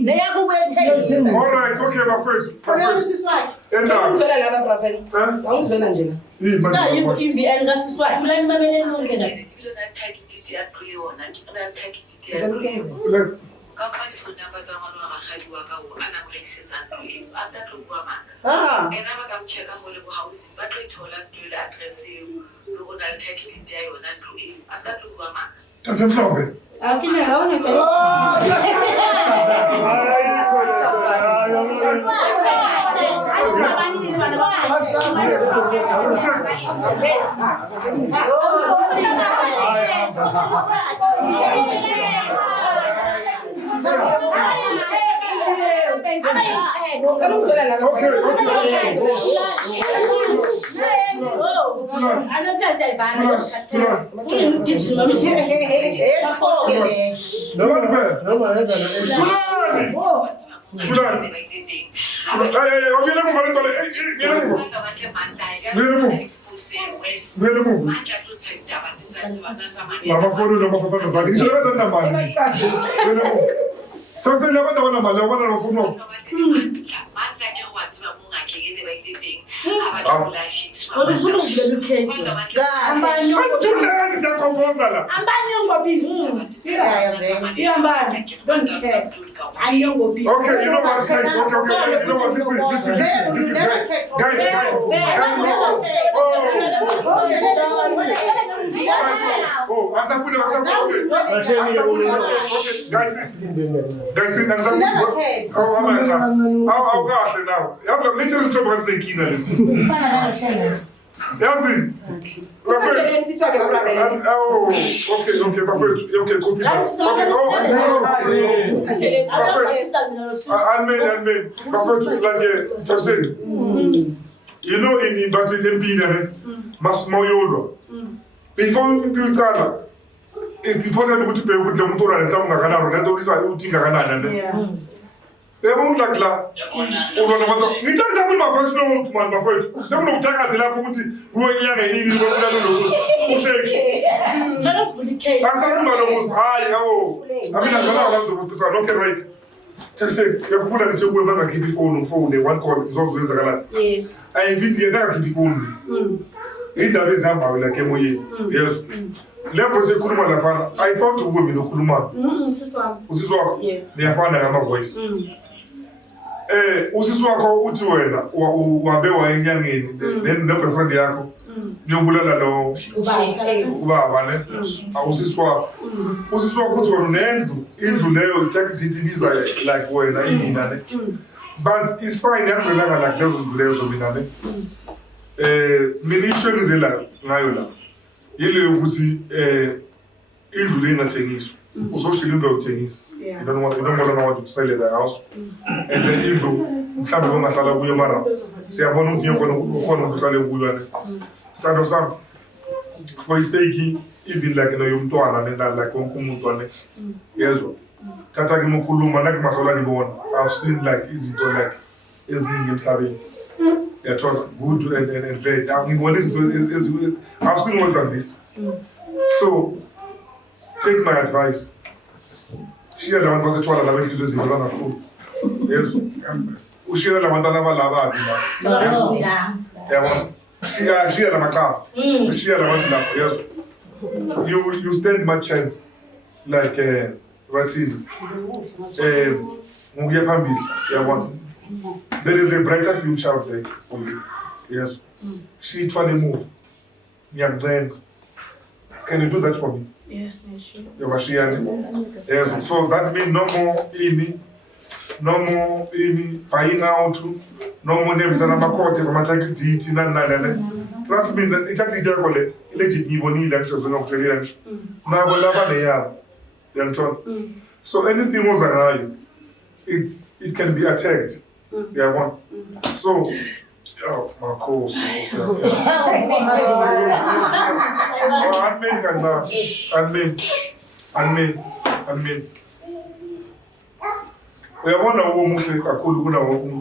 Alright, okay, bafethu. EVN kasiswayo Let's Don't care. I don't go peace. Okay, you know what, guys? Okay, you know what? Listen, guys. Oh, Asafuni, okay. Guys, how now? Literally, trouble has been keen on this. Yazin. Oh, okay, perfect. Okay, copy that. Okay, Amen. Perfect. Like Tapsen. You know, in but in the Masmoyolo. Before you tell it's important to pay with the motor and Tamagana, and those are eating a they won't like that. Oh, no, you tell something about personal man, my friend. Some of the Takatil who are young and needing to Let us for the case. I'm talking about those high. Oh, I mean, I'm going to okay, right. Tell say, you're going to women and keep your phone, they want call, it's also the yes. I invite the other keep phone. In the example, like Emoye, yes. Level Kuruma, I thought to women of Kuruma. Yes, they are finding a voice. Usiswako utuwena wabewa enyangeni then no friend yako nyobulala lo ubaba ne usiswa kuthi nenzu indlu leyo ithibiza like wena inina ne but it's fine yakuzela like those lezo mina ne mina ishonizela ngayo la yile ukuthi indlu le ingathengiswa uzoshila indlu yokuthengisa. You don't want to sell the house. And then you do Tabonga kuyo mara. Si avonu ndio kono kutale kuyo stand of some for his sake even like no yumtwana nenda like onkumutwane. Yezo. Tata kimukuluma na kimasola ni bona. I've seen like easy to like is ningi mhlabe. Yeah, talk good and bad. I mean, what is I've seen worse than this. So take my advice. She had a man was a child that was in another food. Yes. She had a man that never yes. She had a macaw. She had a man. Yes. You stand much chance like Ratin. Mugia Pambi. Yeah, one. There is a brighter future out there for you. Yes. She tried to move. Young man. Can you do that for me? Yeah, sure. Yes, so that means no more buying out, no more names and about from attacking DT and trust me that it's actually Jacole, legit Iboni elections and Australian. Now, so anything was around it can be attacked. Yeah, one. So, oh, my course. Amen. We are one of whom we are called one of whom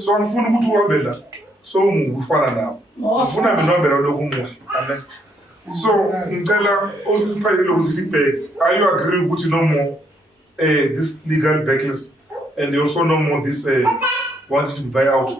so I'm full to Abella. So move for now. Funa me no better look. So, are you agreeing with no more this legal backlist and they also no more this wanted to buy out?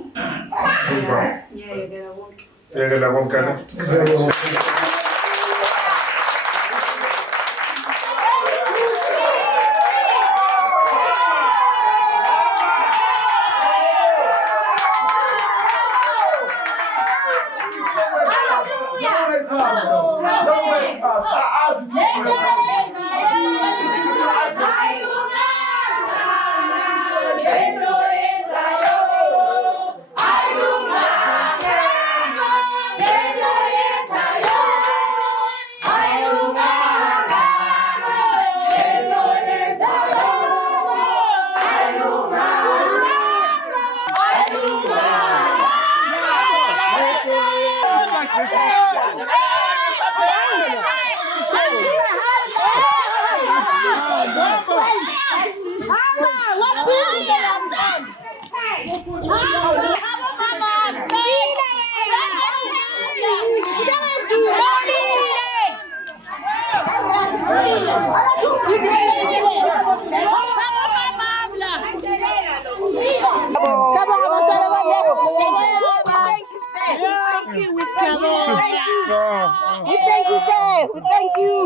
Thank you, sir. Thank you.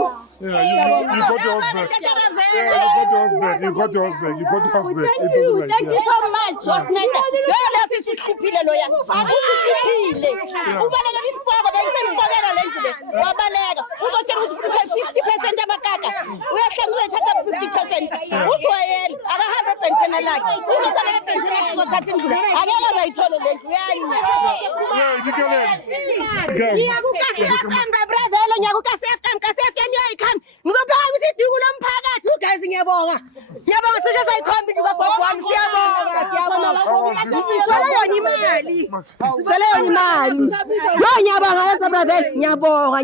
Yeah, you got yours back. Yeah, you got yours back. You got yours back. It doesn't like, Thank you yeah. so much. Wasinceda. Yona sisihluphile loya. Usihluphile. Ubaleka isibhoko beyisempokela lendlu le. Wabaleka. Uzotshela ukuthi ufuna 50% amakaka. Uyahlenga uzothatha 50%. Ujwayele akahambe ebhentshena lakhe. Uzosala ebhentshena lakhe uzothatha indlu le. Angeke azayithole le ndlu yayinya. Yeah, Nikelele. Ngiyakukasefka brother, ngiyakukasefka ngikasefka niyoyikhamba. Ngizophakamisa iduku lomphakathi guys ngiyabonga. Ngiyabonga sisho sayikhomba indlu kagogo wami siyabonga. Sisole yona imali. Sisole yona imali. Lo ngiyabonga yesa brother. Ngiyabonga.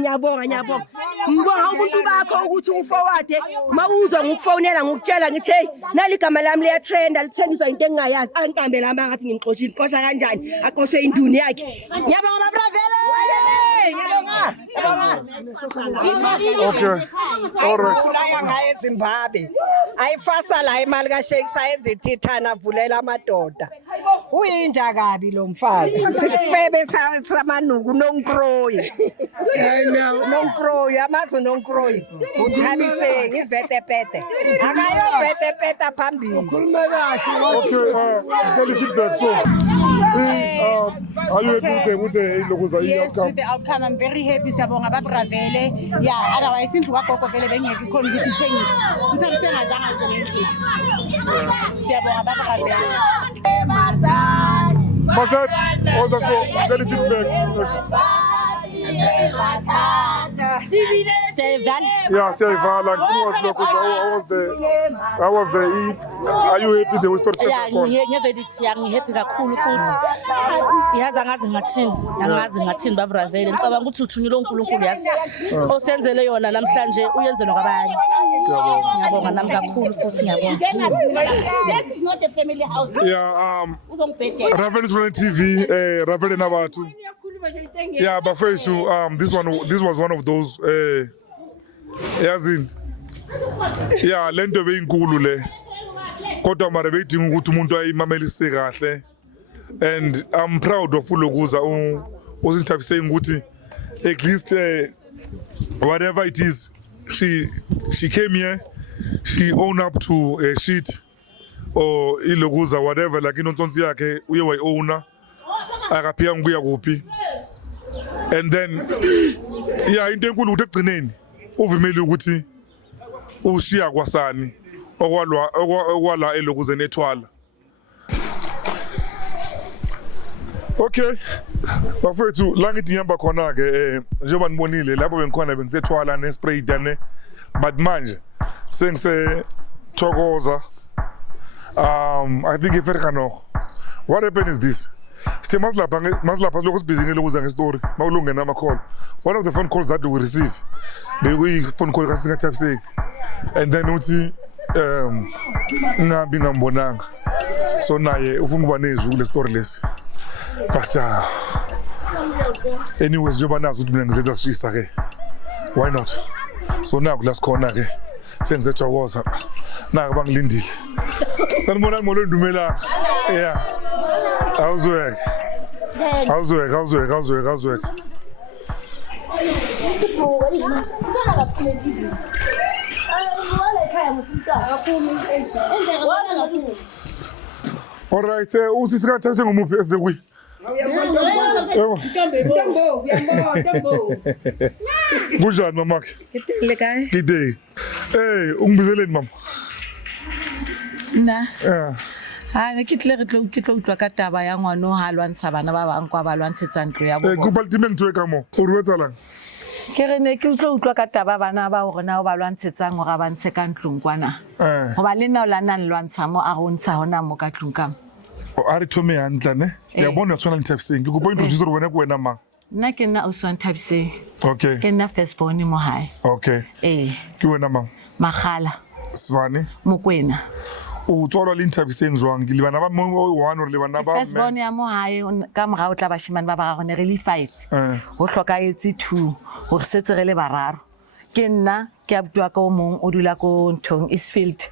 Ngibonga umuntu bakho ukuthi uforward mawuzwa ngikufonela ngikutshela ngithi hey nali igama lami liya trenda lithendiswa into engingayazi angiqambe lama ngathi ngimxoshile qosha kanjani aqoshwe induni yakhe. Ngiyabonga brother. Okay. All right. Kulaya ngaye Zimbabwe. Ayifasa la imali kaSheikh Sayenze Thithana vulela amadoda. Uyinja kabi lo mfazi. Sifebe samanuku nonkroyi. Nonkroyi amazo nonkroyi. Uthabise ivete-pete. Akayo vete-pete phambili. Okay, tell the feedback. So, are you happy with the outcome? Yes, with the outcome, I'm very happy. Siyabonga babravele. Yeah, otherwise indlu kagogo vele bengeke ikhona ukuthi ithengise. Ngithabe sengazange zenendlu. Siyabonga babravele. Mazat, also tell the feedback. Yeah, say Vala. I was there. Are you happy the whisper? Yeah, ngihappy kakhulu futhi. Iyaza ngathini babravele. Ngicabanga ukuthi uthunyule uNkulunkulu yazi. Osenzele yona namhlanje uyenzelwa kwabanye. Ngiyabonga nami kakhulu futhi ngiyabonga. This is not a family house. Yeah, Ravel TV, Ravel Nabatu. Yeah, but first, this was one of those. Yeah, lento beyinkulu le. Kodwa mara beyidinga ukuthi umuntu ayimamelise kahle. And I'm proud of Ulokuza usithabise ukuthi at least whatever it is, she came here, she owned up to a shit or ilokuza whatever like inontonsi yakhe uye wayiowner akaphika ngibuya kuphi. And then yeah into enkulu ukuthi egcineni uvimeli ukuthi ushiya kwasani okwala elokuze nethwala. Okay, bafethu la ngithi ngihamba khona ke njengoba nibonile lapho bengikhona bengisethwala nespray dane but manje sengise thokoza. I think if what happened is this. Stay maslapha lokho sibhizi ngelokuza ngestory mawulungena ama call. One of the phone calls that we receive bekuyi phone call kaSingathapse and then uthi ngambi ngambonanga so naye ufuna kuba nezwi kule story lesi. But anyways njengoba nazi ukuthi mina ngizetha sishisa ke why not so naku la sikhona ke sengizetshokoza naka bangilindile sanibona ngolo ndumela yeah awuzweke all right usisikhathase ngomuphi esekuyi Kunjani mamakhe? Ngidile kae? Ngide. Hey, ungibizeleni mama? Na. Yeah. Ha ke tlo utlwa ka taba ya ngwana o ha lwantsha bana ba bang kwa ba lwantshetsa ntlo ya bona. Ke baltime ntwe ka mo. O ruetsalang? Ke re ne ke tlo utlwa ka taba bana ba hore na o ba lwantshetsang hore ba ntshe ka ntlong kwana. Ho ba le nna o la nna lwantsha mo a go ntsha hona mo ka tlong ka. A re thome hantle ne? Ya bona tswana le Thabiseng. Ke go point introduce re wena ko wena mang? Nna ke nna o swan Thabiseng. Okay. Ke nna first born mo hae. Okay. Ke wena mang? Magala. Sivane? Mokwena. O tswalwa le Thabiseng jwang? Ke le bana ba mo one or le bana ba first born ya mo hae ka mora o tla ba shimane ba ba gone re le 5. Ho hlokaetse 2 ho re setse re le bararo. Ke nna ke abutwa ka o mong o dula ko Ntong Eastfield.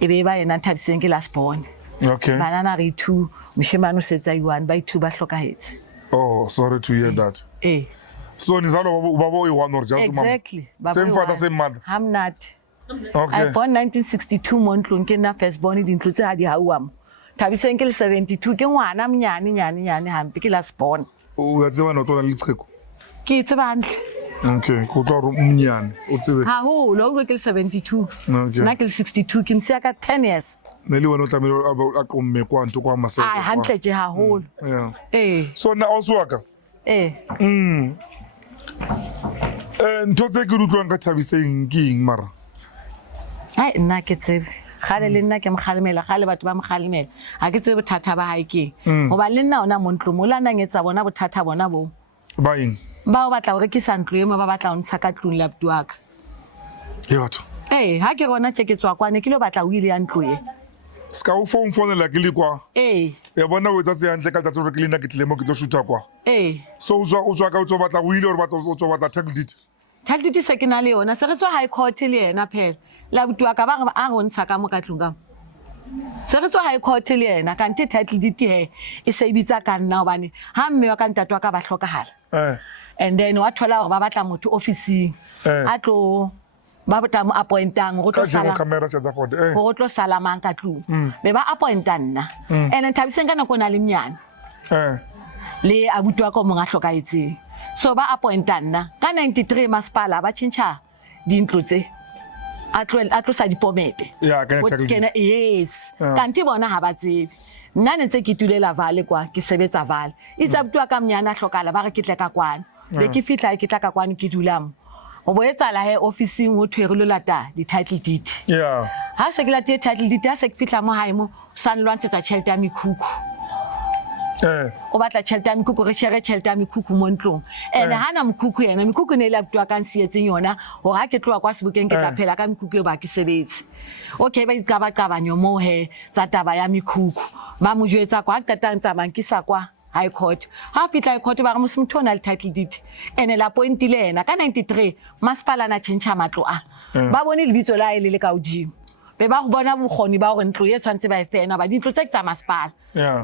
Ebe ba yena Thabiseng ke last born. Okay. Banana re 2 moshimane o setsa 1 by 2 ba hlokahetse. Oh, sorry to hear that. So nizalwa baba oyi-1 or just mama? Exactly. Same father, same mother? I'm not. Okay. I born 1962 mo ntlong ke nna first born dintlo tse ha di hauam. Thabiseng ke le 72 ke ngwana mnyane hampe ke last born. O ya tseba no tona le Liqheko? Ke tseba hantle. Okay, go twa re umnyane o tsebe. Ha ho lo ke le 72. Okay. Na ke le 62 ke msia ka 10 years. Ne le wena o tlamehile a qomme kwanto kwa masela. Ai hantle je haholo. Yeah. So na oswaka? Ntho tse ke utlwang ka Thabiseng ke eng mara? Ai nna ke tsebe. Khale le nna ke mkhalemela khale batho ba mkhalemela ha ke tsebe bothata ba hae ke hoba le nna ona montlo mo la nangetsa bona bothata bona bo ba eng ba o batla hore ke sa ntlo ema ba batla ho ntsha ka tlung la butuaka batho ha ke gona ke tswa kwane ke lo batla o ile ya ntlo e ska o phone ke le kwa ya bona o tsa hantle ka tatso re ke lena ke tlile mo ke tlo shoota kwa so o tswa ka o tswa batla o ile or batla o tswa batla title deed se ke na le yona se re tswa high court le yena phela la butuaka ba re a go ntsha ka mo ka tlung ka se re tswa high court le yena ka nte title deed he e se ibitsa ka nna obane ha mme wa ka ntatwa ka ba hlokahala and then wa thola hore ba batla motho office a tlo ba botla mo appointang go tlo sala camera tsa for go tlo sala mang ka tlung be ba appointa nna and Thabiseng kana kona le mnyane le abutwa ko monga hlokaetse so ba appointa nna ka 93 masipala ba chincha dintlo tse a tlo sa dipomete yes kanti bona ha ba tsebe nna ntse ke tulela vale kwa ke sebetsa vale itsa butwa ka mnyana hlokala ba re ke tla ka kwana be ke fitla ke tla ka kwana ke dulang o boetsala he officing ho thwere lo lata di title deed ha se ke la title deed ha se ke fitla mo hae mo san lwantshetsa tšhelete ya mikhukhu o batla tšhelete ya mikhukhu re shere tšhelete ya mikhukhu mo ntlong ene hana mikhukhu yena mikhukhu ne ile butwa ka nsietseng yona hore ha ke tloa kwa Sebokeng ke tla phela ka mikhukhu e ba ke sebetse okay ba iqabanyo mo he tsa taba ya mikhukhu ba mo jwetsa kwa qetang tsa mankisa kwa high court ha fitla high court ba re motho ona le title deed ene la pointile yena ka 93 masipala na change matlo ba bone lebitso la ile le ka odimo be ba go bona bogoni ba gore ntlo e tshwantse ba e fena ba dintlo tse tsa masipala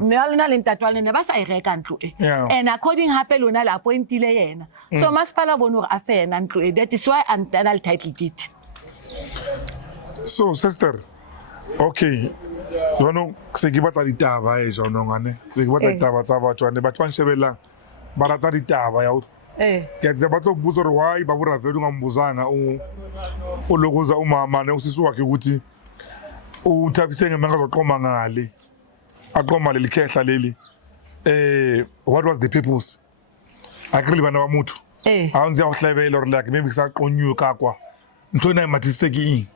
mme wa lona le ntatwana ne ba sa e reka ntlo e and according hape lona le appointile yena so masipala bone gore a fena ntlo e that is why antenal title deed so sister okay yona se ke batla ditaba e jona ngane se ke batla ditaba tsa batho ane batho ba nshebelang ba rata ditaba ya ke tse batlo buzo re why ba bura vele ngambuzanga o lokuza umama ne usisi wakhe ukuthi uThabiseng mangazoqoma ngale aqoma leli khehla leli what was the purpose akrili bana ba motho awunzi ya uhlebela or like maybe saqonyuka kakwa ntona imathiseki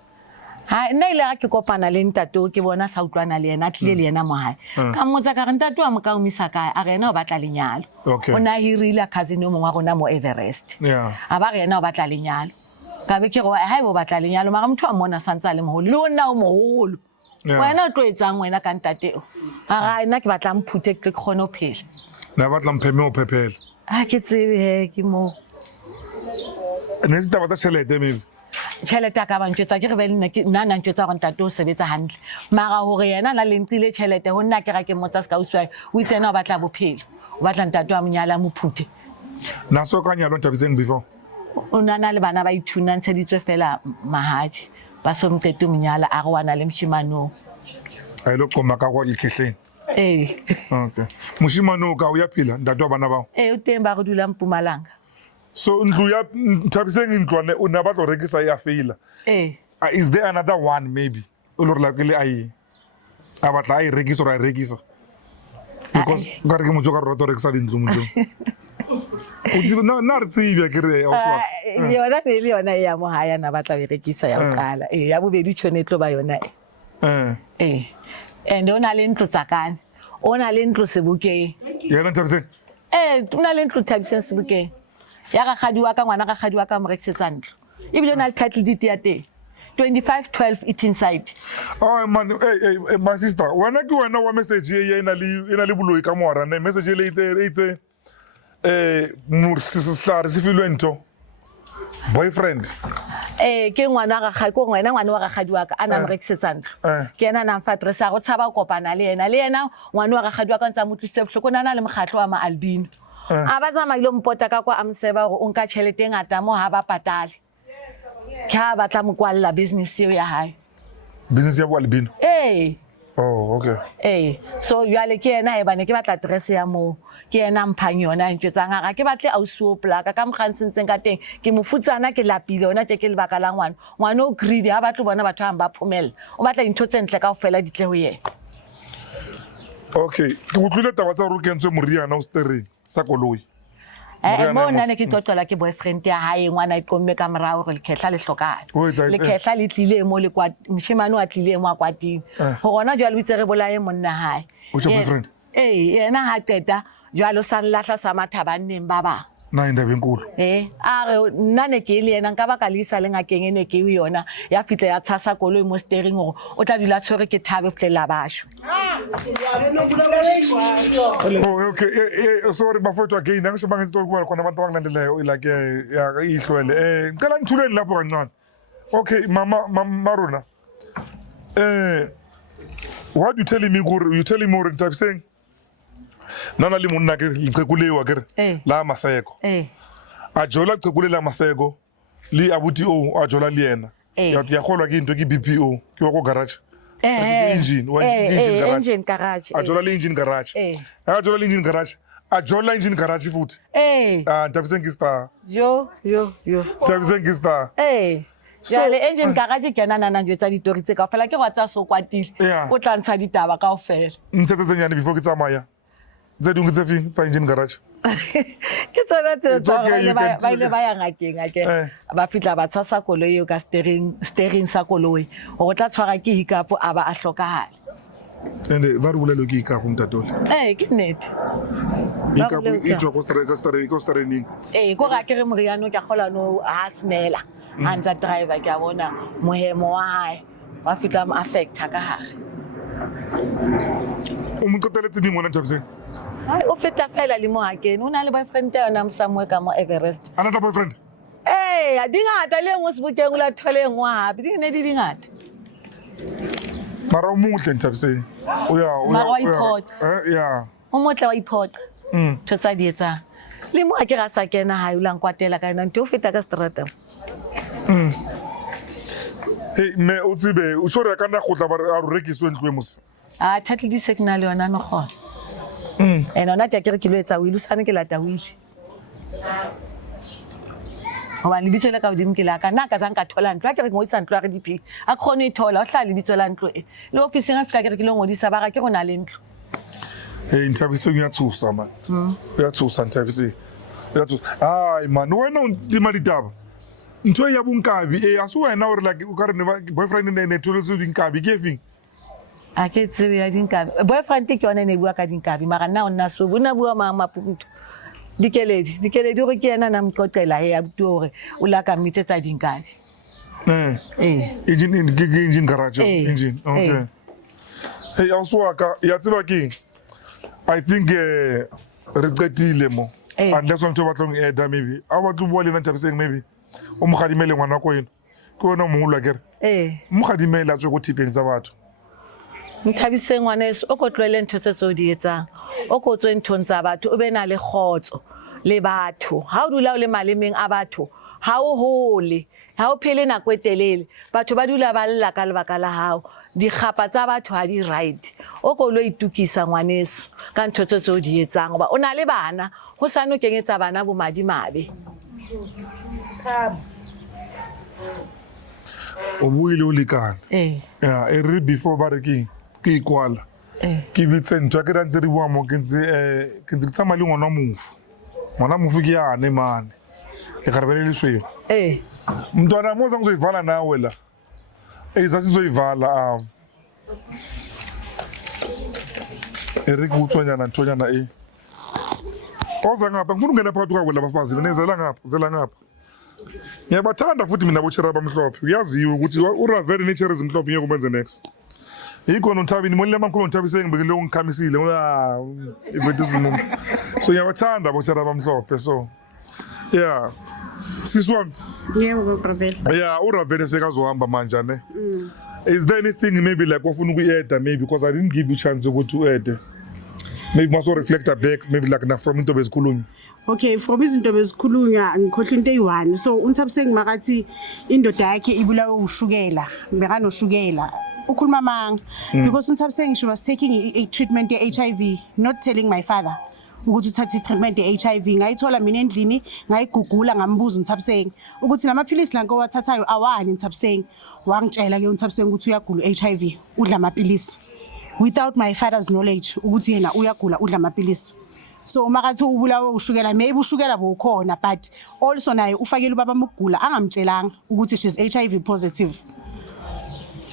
ha nna ile ga ke kopana le ntato ke bona sa utlwana le yena tlile le yena mo hae ka mmotsa ka re ntato wa mo ka umisa kae a re yena o batla lenyalo ona hirile cousin o mongwe wa rona mo Everest a ba re yena o batla lenyalo ka be ke go ha bo batla lenyalo mara motho a mona santsa le moholo le ona o moholo wena o tlo etsang wena ka ntateo a nna ke batla mphute ke khona o phela na batla mpheme o phepela a ke tsebe he ke mo ne se taba tsa tšhelete maybe tšhelete ka ba ntšwetsa ke re be nna nna ntšwetsa gore ntate o sebetsa hantle mara gore yena na le ntsile tšhelete go nna ke ra ke motsa se ka uswae o itse yena o batla bophelo o batla ntate wa monyala mo phute na so ka nyalo Thabiseng before o nana le bana ba ithuna ntsheditswe fela mahadi ba so mtete monyala a re wana le mshimano a ile qoma ka go lekhehleng okay mshimano ka o ya phila ntate wa bana bao o teng ba go dula Mpumalanga so ndlu ya Thabiseng ndlwane o na batlo rekisa ya faila is there another one maybe o lo la ke le ai a batla ai rekisa ra rekisa because ga re ke motho ga re roto rekisa dintlo motho o tsebe na re tsebe ke re yona le yona ya mo haya na batla e rekisa ya uqala ya bobedi tshone tlo ba yona and ona le ntlo tsakane ona le ntlo Sebokeng yena Thabiseng una le ntlo Thabiseng Sebokeng ya ga khadiwa ka ngwana ga khadiwa ka mo rekisetsa ntlo ibile na le title deed ya te 2512 it inside man my sister wena ke wena wa message ye ina le buloi ka mora ne message le itse mursislari sifilwe nto boyfriend ke ngwana ga ga ko ngwana wa ga khadiwa ka ana mo rekisetsa ntlo ke yena na mfa address a go tshaba kopana le yena ngwana wa ga khadiwa ka ntsa motlise bohloko nana le mokgatlo wa ma albino a ba tsama ile mpota ka kwa amseba gore o nka tšhelete e ngata mo ha ba patale ke ha ba tla mo kwalla business eo ya hae business ya boalbino oh okay so jale ke ena e bane ke batla address ya mo ke ena mphang yona ntwe tsa ngaka ke batle ausi o plaka ka mokgantseng ka teng ke mofutsana ke lapile ona tse ke lebaka la ngwana o greedy ha batlo bona batho ba phomella o batla intho tse ntle ka ofela ditle ho yena okay ke go tlile taba tsa re kentswe moriana o stereng sa koloi mo nna ne ke tlotola ke boyfriend ya hae ngwana iqomme ka morao gore lekhetla le hlokana lekhetla le tlile mo le kwa moshimane wa tlile mo akwating go gona jwa le bitse re bolaye monna hae o tšwa boyfriend yena ha qeta jwalo sa nlahla sa mathabanneng ba ba na indaba enkulu a re nna ne ke le yena nka ba ka le isa le ngakeng ene ke yona ya fitla ya tshasa koloi mo steering gore o tla dula tshwere ke thabe flela basho okay sorry bafowethu again angisho bangento kuba khona abantu abangilandeleyo like ya ihlwele ngicela ngithuleni lapho kancane okay mama Maruna what you telling me more type saying nana le monna ke liqhekulewa ke la maseko ajola liqhekule la maseko li abuti o ajola le yena ya kholwa ke into ke BPO ke wa go garage engine garage ajola le engine garage ajola le engine garage ajola engine garage futhi ndabise ngistar yo ndabise ngistar jale engine garage ke nana nna tsa ditori tse ka fela ke wa tsa so kwatile o tla ntsha ditaba ka ofela ntse tsenyane before ke tsamaya tse dingwe tse feng tsa engine garage ke tsona tse ba ile ba ya ngakeng ba fitla ba tshasa koloi ka steering sa koloi go tla tshwara ke hiccup a ba a hlokahale ende ba re bolelo ke hiccup mtatole ke net hiccup e tswa ko starening ko ga ke re moriano ke gola no a smela anza driver ke a bona mohemo wa hae wa fitla mo affecta ka hare o mo qoteletse ding wona Thabiseng hai o feta fela le mo hakene o na le boyfriend ya yona msamwe ka mo Everest another boyfriend a dingata le ngwe sebukeng o la thole ngwa hape di ne di dingata mara o muhle Thabiseng o ya o motla wa ipota tsa di etsa le mo ke ga sa kena ha o lang kwatela ka nna nto feta ka strata me o tsebe o tshore ka nna go tla ba re rekiswe ntlo e mos thatle di signal yona no go ona ja ke re ke lo etsa wile usane ke lata wile wa le bitso le ka odimo ke la ka nna ka tsang ka thola ntlo ke re mo itsa ntlo ya re DP a khone ithola o hla le bitso la ntlo le office nga fika ke re ke lo ngodisa ba ga ke gona le ntlo Thabiseng ya tsusa man ya tsusa Thabiseng ya tsusa ai man wena o ntima ditaba ntho ya bunkabi asu wena o re like o ka re boyfriend ne tholetse dinkabi ke efeng a ke tsebe ya dinkabi boyfriend ke yona ne bua ka dinkabi mara nna ona so bona bua mapunto dikeledi go ke yena na mqoqela ya butore o la ka mitsetsa dinkabi engine garage engine okay hey awuswaka ya tseba ke I think re qetile mo unless o ntse ba tlong eda maybe a ba tlo bua le nna Thabiseng maybe o mogadimele ngwana ko eno ke wena mo hula kere mogadimele a tswe go tipeng tsa batho Thabiseng ngwaneso o ko tlwele ntho tse tso di etsang o ko tswe ntho tsa batho o be na le khotso le batho ha o dula o le malemeng a batho ha o hole ha o phele na kwetelele batho ba dula ba lla ka lebaka la hao digapa tsa batho ha di right o ko lo itukisa ngwaneso ka ntho tse tso di etsang ba o na le bana go sano kenyetsa bana bo madimabe o buile o lekana e re before ba re ke ikwala ke bitse ntwa ke rantse re bua mo ke ntse tsama le ngwana mofu ke yane mane le garbele le sweo mntwana mo tsa ngizoyivala nawe la zasizoyivala eri kuthonyana nthonyana oza ngapha ngifuna ungena phakathi kwabo labafazi benezela ngapha ngiyabathanda futhi mina bochera bamhlophe uyaziwe ukuthi uravele necherry ezimhlophe ngeke ubenze next yikho noNthabini molile makhulu noNthabiseng ngibekele ungikhamisile ivetis umuntu so ngiyabathanda bochera bamhlophe so yeah siswami yebo brother uravele sekazohamba manje ne is there anything maybe like ofuna ukuyieda maybe because I didn't give you chance ukuthi uede maybe must reflect back maybe like na from into besikhulunye Okay, from izinto bezikhulunywa ngikhohle into eyi-1. So uNthabiseng makathi indoda yakhe ibulawe ushukela, bekanoshukela. Ukhuluma manga because uNthabiseng she was taking a treatment ye-HIV, not telling my father ukuthi uthatha i-treatment ye-HIV. Ngayithola mina endlini, ngayigugula ngambuza uNthabiseng ukuthi lamaphilisi la nkowathathayo awani uNthabiseng. Wangitshela ke uNthabiseng ukuthi uyagula u-HIV, udla amaphilisi. Without my father's knowledge ukuthi yena uyagula udla amaphilisi. So makathi ubulawe ushukela, maybe ushukela bukhona but also naye ufakele ubaba mukugula angamtshelanga ukuthi she's HIV positive.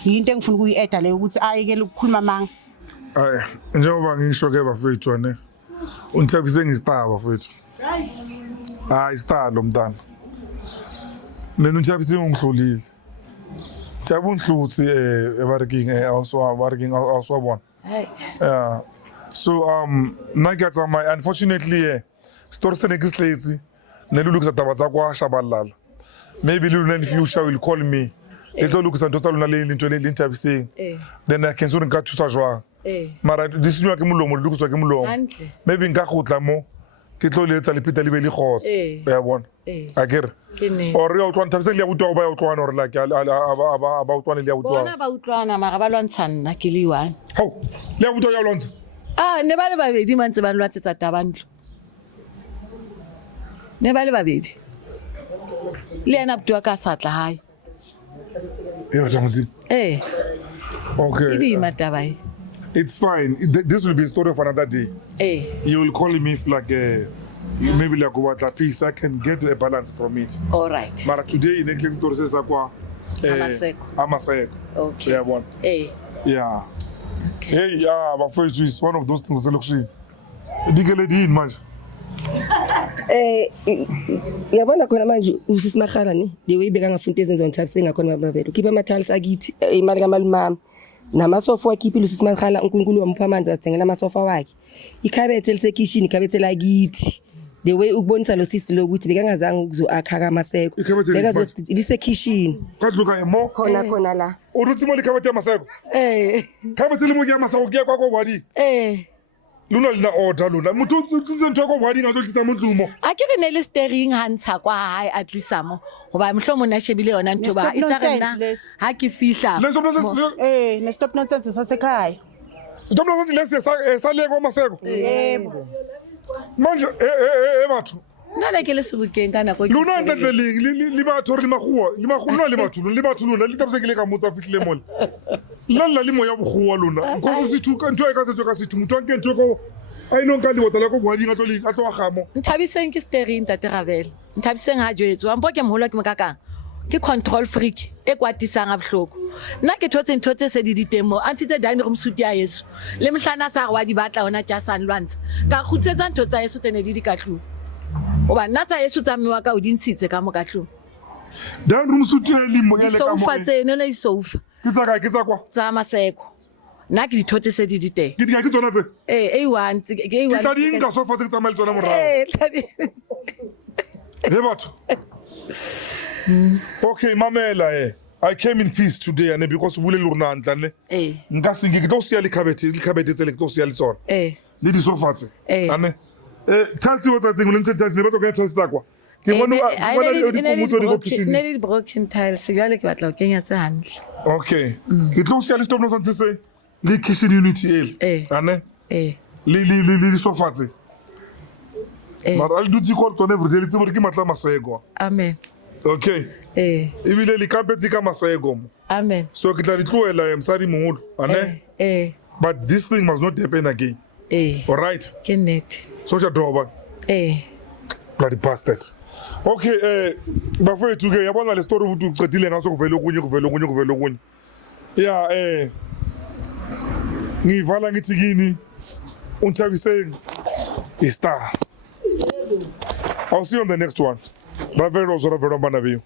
Yinto engifuna ukuyi-add leyo ukuthi ayekele ukukhuluma manga. Hayi, njengoba ngisho ke bafethu ne. uNthabiseng istar bafethu. Hayi istar lo mntana. Mina uNthabiseng ungidlulile. Thaba unhluthi eBarking awuswabona. Hey. Yeah. So nakuyatsama unfortunately story senekisletsi nelulukisa taba tsa kwa shabalala. Maybe Lulu in future will call me. Letlo lukisa ntotsa lona le into le Nthabiseng. Then I can so nka thusa jwa. Mara disinwa ke molomo lukuswa ke molomo. Maybe nka gotla mo ke tlo letsa le pita le be le khotsa. Ya bona. Akere. Or yo twa Nthabiseng le butwa ba yo twana or like aba utwana le ya butwa. Bona ba utlwana mara ba lwantshana ke le 1. Ho, le butwa ya lwantsa. Ne ba le babedi mantse ba lwatsetsa tabantlo. Ne ba le babedi. Le ena butwa ka satla hae. Okay. It's fine. This will be a story for another day. You will call me if like maybe like what a piece I can get a balance from it. All right. But today in the story says like what Amaseko. Okay. Yeah, one. Yeah. Okay. Hey, yeah, but for you, it's one of those things that look shit. Digele di man. Yabona khona manje usisimakhala ni the way beka ngafuna izinto ezoNthabiseng ngakhona babavela ukhipha amathali sakithi imali kamali mama namasofa wakhiphile usisimakhala uNkulunkulu wamupha amanzi asithengela amasofa wakhe ikhabethe lisekitchen ikhabethe lakithi the way ukubonisa lo sisi lokuthi bekangazange ukuzoakha kaMaseko beka lisekitchen kadluka emo khona la uruthi mo likhabethe yaMaseko khabethe limuke yaMaseko kuya kwako wadi Luna lina order luna muthu ntho ko wadi ngazo tlisa motlumo a ke re ne le steering hantsha kwa hae a tlisamo goba mohlomo na shebile yona ntho ba itsa rena ha ke fihla ne stop nonsense sasekhaya stop nonsense lesi saleko Maseko manje batho nna ke le sebukeng kana go luna ntleling le batho re magolo le batho luna le tabse ke le ka motsa fihle mole lalla le moya bogwa lona go se thuka ntho e ka setso ka sethu motho nke ntho go a ino ka le botala go bua dinga tlo gamo Nthabiseng ke steering tate Ravel Nthabiseng ha jwetso wa mpoke moholo ke makakang ke control freak e kwatisang a bohloko nna ke thotse ntho tse se di ditemo a ntse dining room suit ya Yesu le mhlana sa wa di batla ona tja san lwantsha ka khutsetsa ntho tsa Yesu tsene di dikatlu oba nna tsa Yesu tsa mmewa ka o di ntshitse ka mo katlu dining room suit e le mo ele ka mo sofa tsene le sofa ke tsa kwa tsa Maseko nna ke dithotse se di diteng ke tsona tse A1 ke A1 tla di nka sofa tse tsamaya le tsona morao batho okay mamela I came in peace today and because bule le rona ntla ne nka singi ke tlo sia le khabete tse le ke tlo sia le tsona le di sofa tse ane thalsi wa tsatseng le ntse thalsi ne batlo ka thalsi tsa kwa ke bona ne di broken tiles jwale ke batla o kenya tse hantle okay ke tlo sia le stop no santse se le kitchen unity ane le sofa tse mara le dutse ko tsone everyday le tsebo ke matla Maseko amen okay ibile le kapetse ka Maseko amen so ke tla di tloela msadi moholo ane but this thing must not happen again all right ke net so ja doba bloody bastard okay bafethu ke yabona le story ukuthi uqedile ngaso kuvela okunye yeah ngivala ngithi kini uNthabiseng is star. I'll see you on the next one. Ravero Banabiyo.